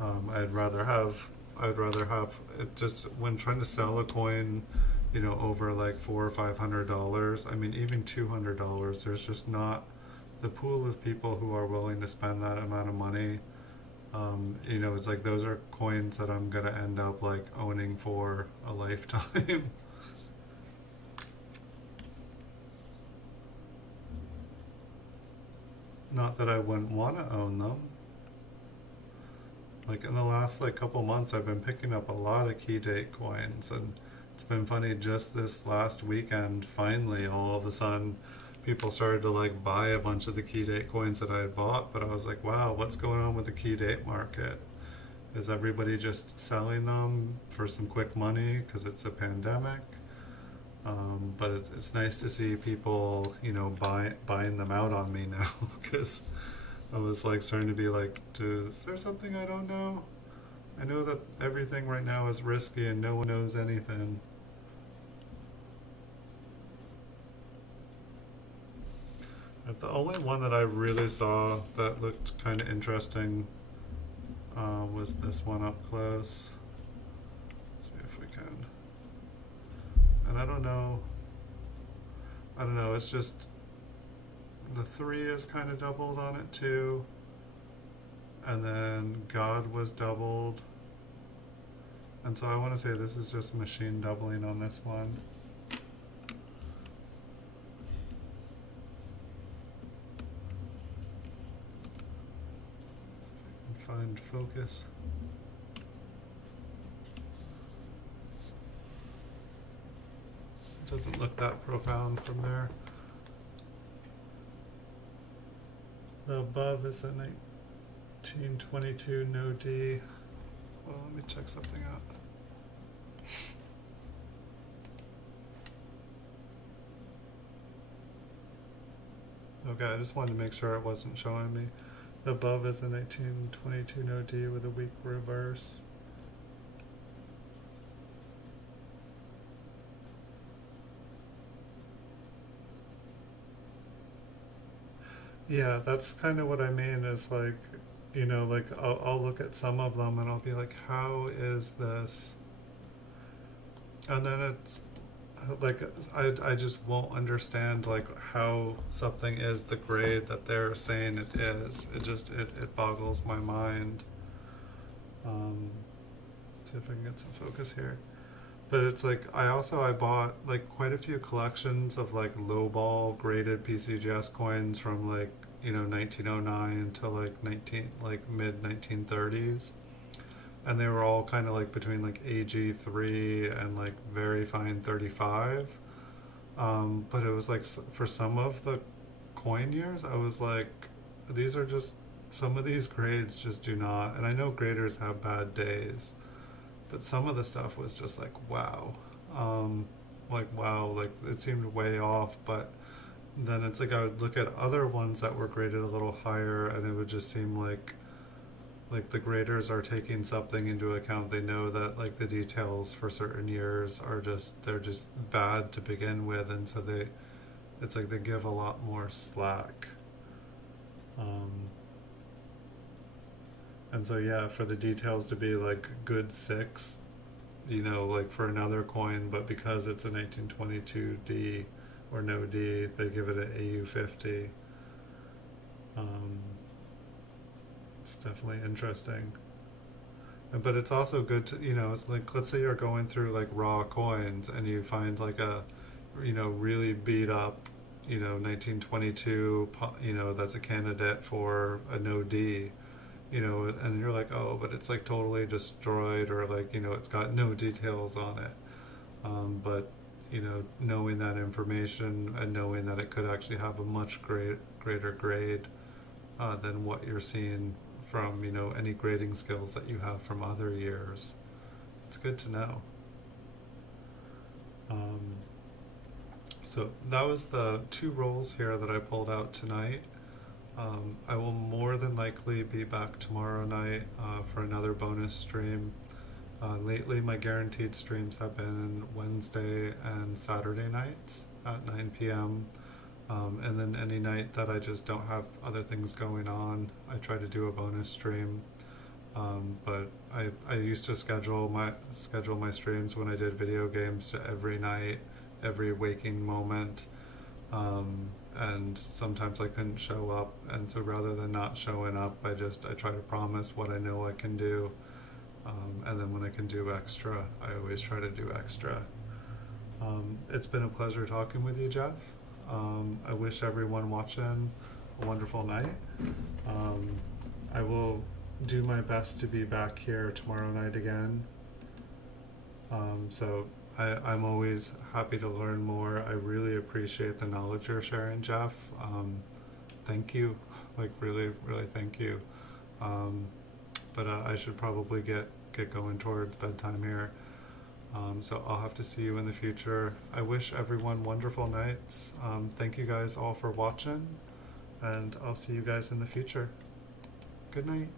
I'd rather have it just when trying to sell a coin, you know, over like $400 or $500. I mean, even $200. There's just not the pool of people who are willing to spend that amount of money. You know, it's like those are coins that I'm gonna end up like owning for a lifetime. Not that I wouldn't want to own them. Like in the last like couple months, I've been picking up a lot of key date coins, and it's been funny. Just this last weekend, finally, all of a sudden, people started to like buy a bunch of the key date coins that I had bought. But I was like, wow, what's going on with the key date market? Is everybody just selling them for some quick money because it's a pandemic? But it's nice to see people, you know, buying them out on me now because I was like starting to be like, is there something I don't know? I know that everything right now is risky and no one knows anything. But the only one that I really saw that looked kind of interesting was this one up close. Let's see if we can. And I don't know. It's just the 3 is kind of doubled on it too. And then God was doubled. And so I want to say this is just machine doubling on this one. Find focus. It doesn't look that profound from there. The above is a 1922 no D. Well, let me check something out. Okay, I just wanted to make sure it wasn't showing me. The above is a 1922 no D with a weak reverse. Yeah, that's kind of what I mean is like, you know, like I'll look at some of them and I'll be like, how is this? And then it's like, I just won't understand like how something is the grade that they're saying it is. It boggles my mind. See if I can get some focus here. But it's like I bought like quite a few collections of like lowball graded PCGS coins from like, you know, 1909 to like mid 1930s, and they were all kind of like between like AG3 and like very fine 35. But it was like for some of the coin years, I was like, these are just, some of these grades just do not, and I know graders have bad days, but some of the stuff was just like, wow. Like, wow, like it seemed way off, but then it's like I would look at other ones that were graded a little higher, and it would just seem like the graders are taking something into account. They know that like the details for certain years are just, they're just bad to begin with, and so it's like they give a lot more slack. Um, and so yeah, for the details to be like good 6, like for another coin, but because it's a 1922 D or no D, they give it an AU50. It's definitely interesting. But it's also good to, it's like, let's say you're going through like raw coins and you find like a, really beat up, 1922, that's a candidate for a no D, and you're like, oh, but it's like totally destroyed, or like, it's got no details on it. But, knowing that information and knowing that it could actually have a much greater grade than what you're seeing from, any grading skills that you have from other years. It's good to know. So that was the 2 rolls here that I pulled out tonight. I will more than likely be back tomorrow night for another bonus stream. Lately, my guaranteed streams have been Wednesday and Saturday nights at 9 p.m. And then any night that I just don't have other things going on, I try to do a bonus stream. But I used to schedule my streams when I did video games to every night, every waking moment. And sometimes I couldn't show up, and so rather than not showing up, I try to promise what I know I can do. And then when I can do extra, I always try to do extra. It's been a pleasure talking with you, Jeff. I wish everyone watching a wonderful night. I will do my best to be back here tomorrow night again. So I'm always happy to learn more. I really appreciate the knowledge you're sharing, Jeff. Thank you. Like, really, really thank you. But I should probably get going towards bedtime here. So I'll have to see you in the future. I wish everyone wonderful nights. Thank you guys all for watching, and I'll see you guys in the future. Good night.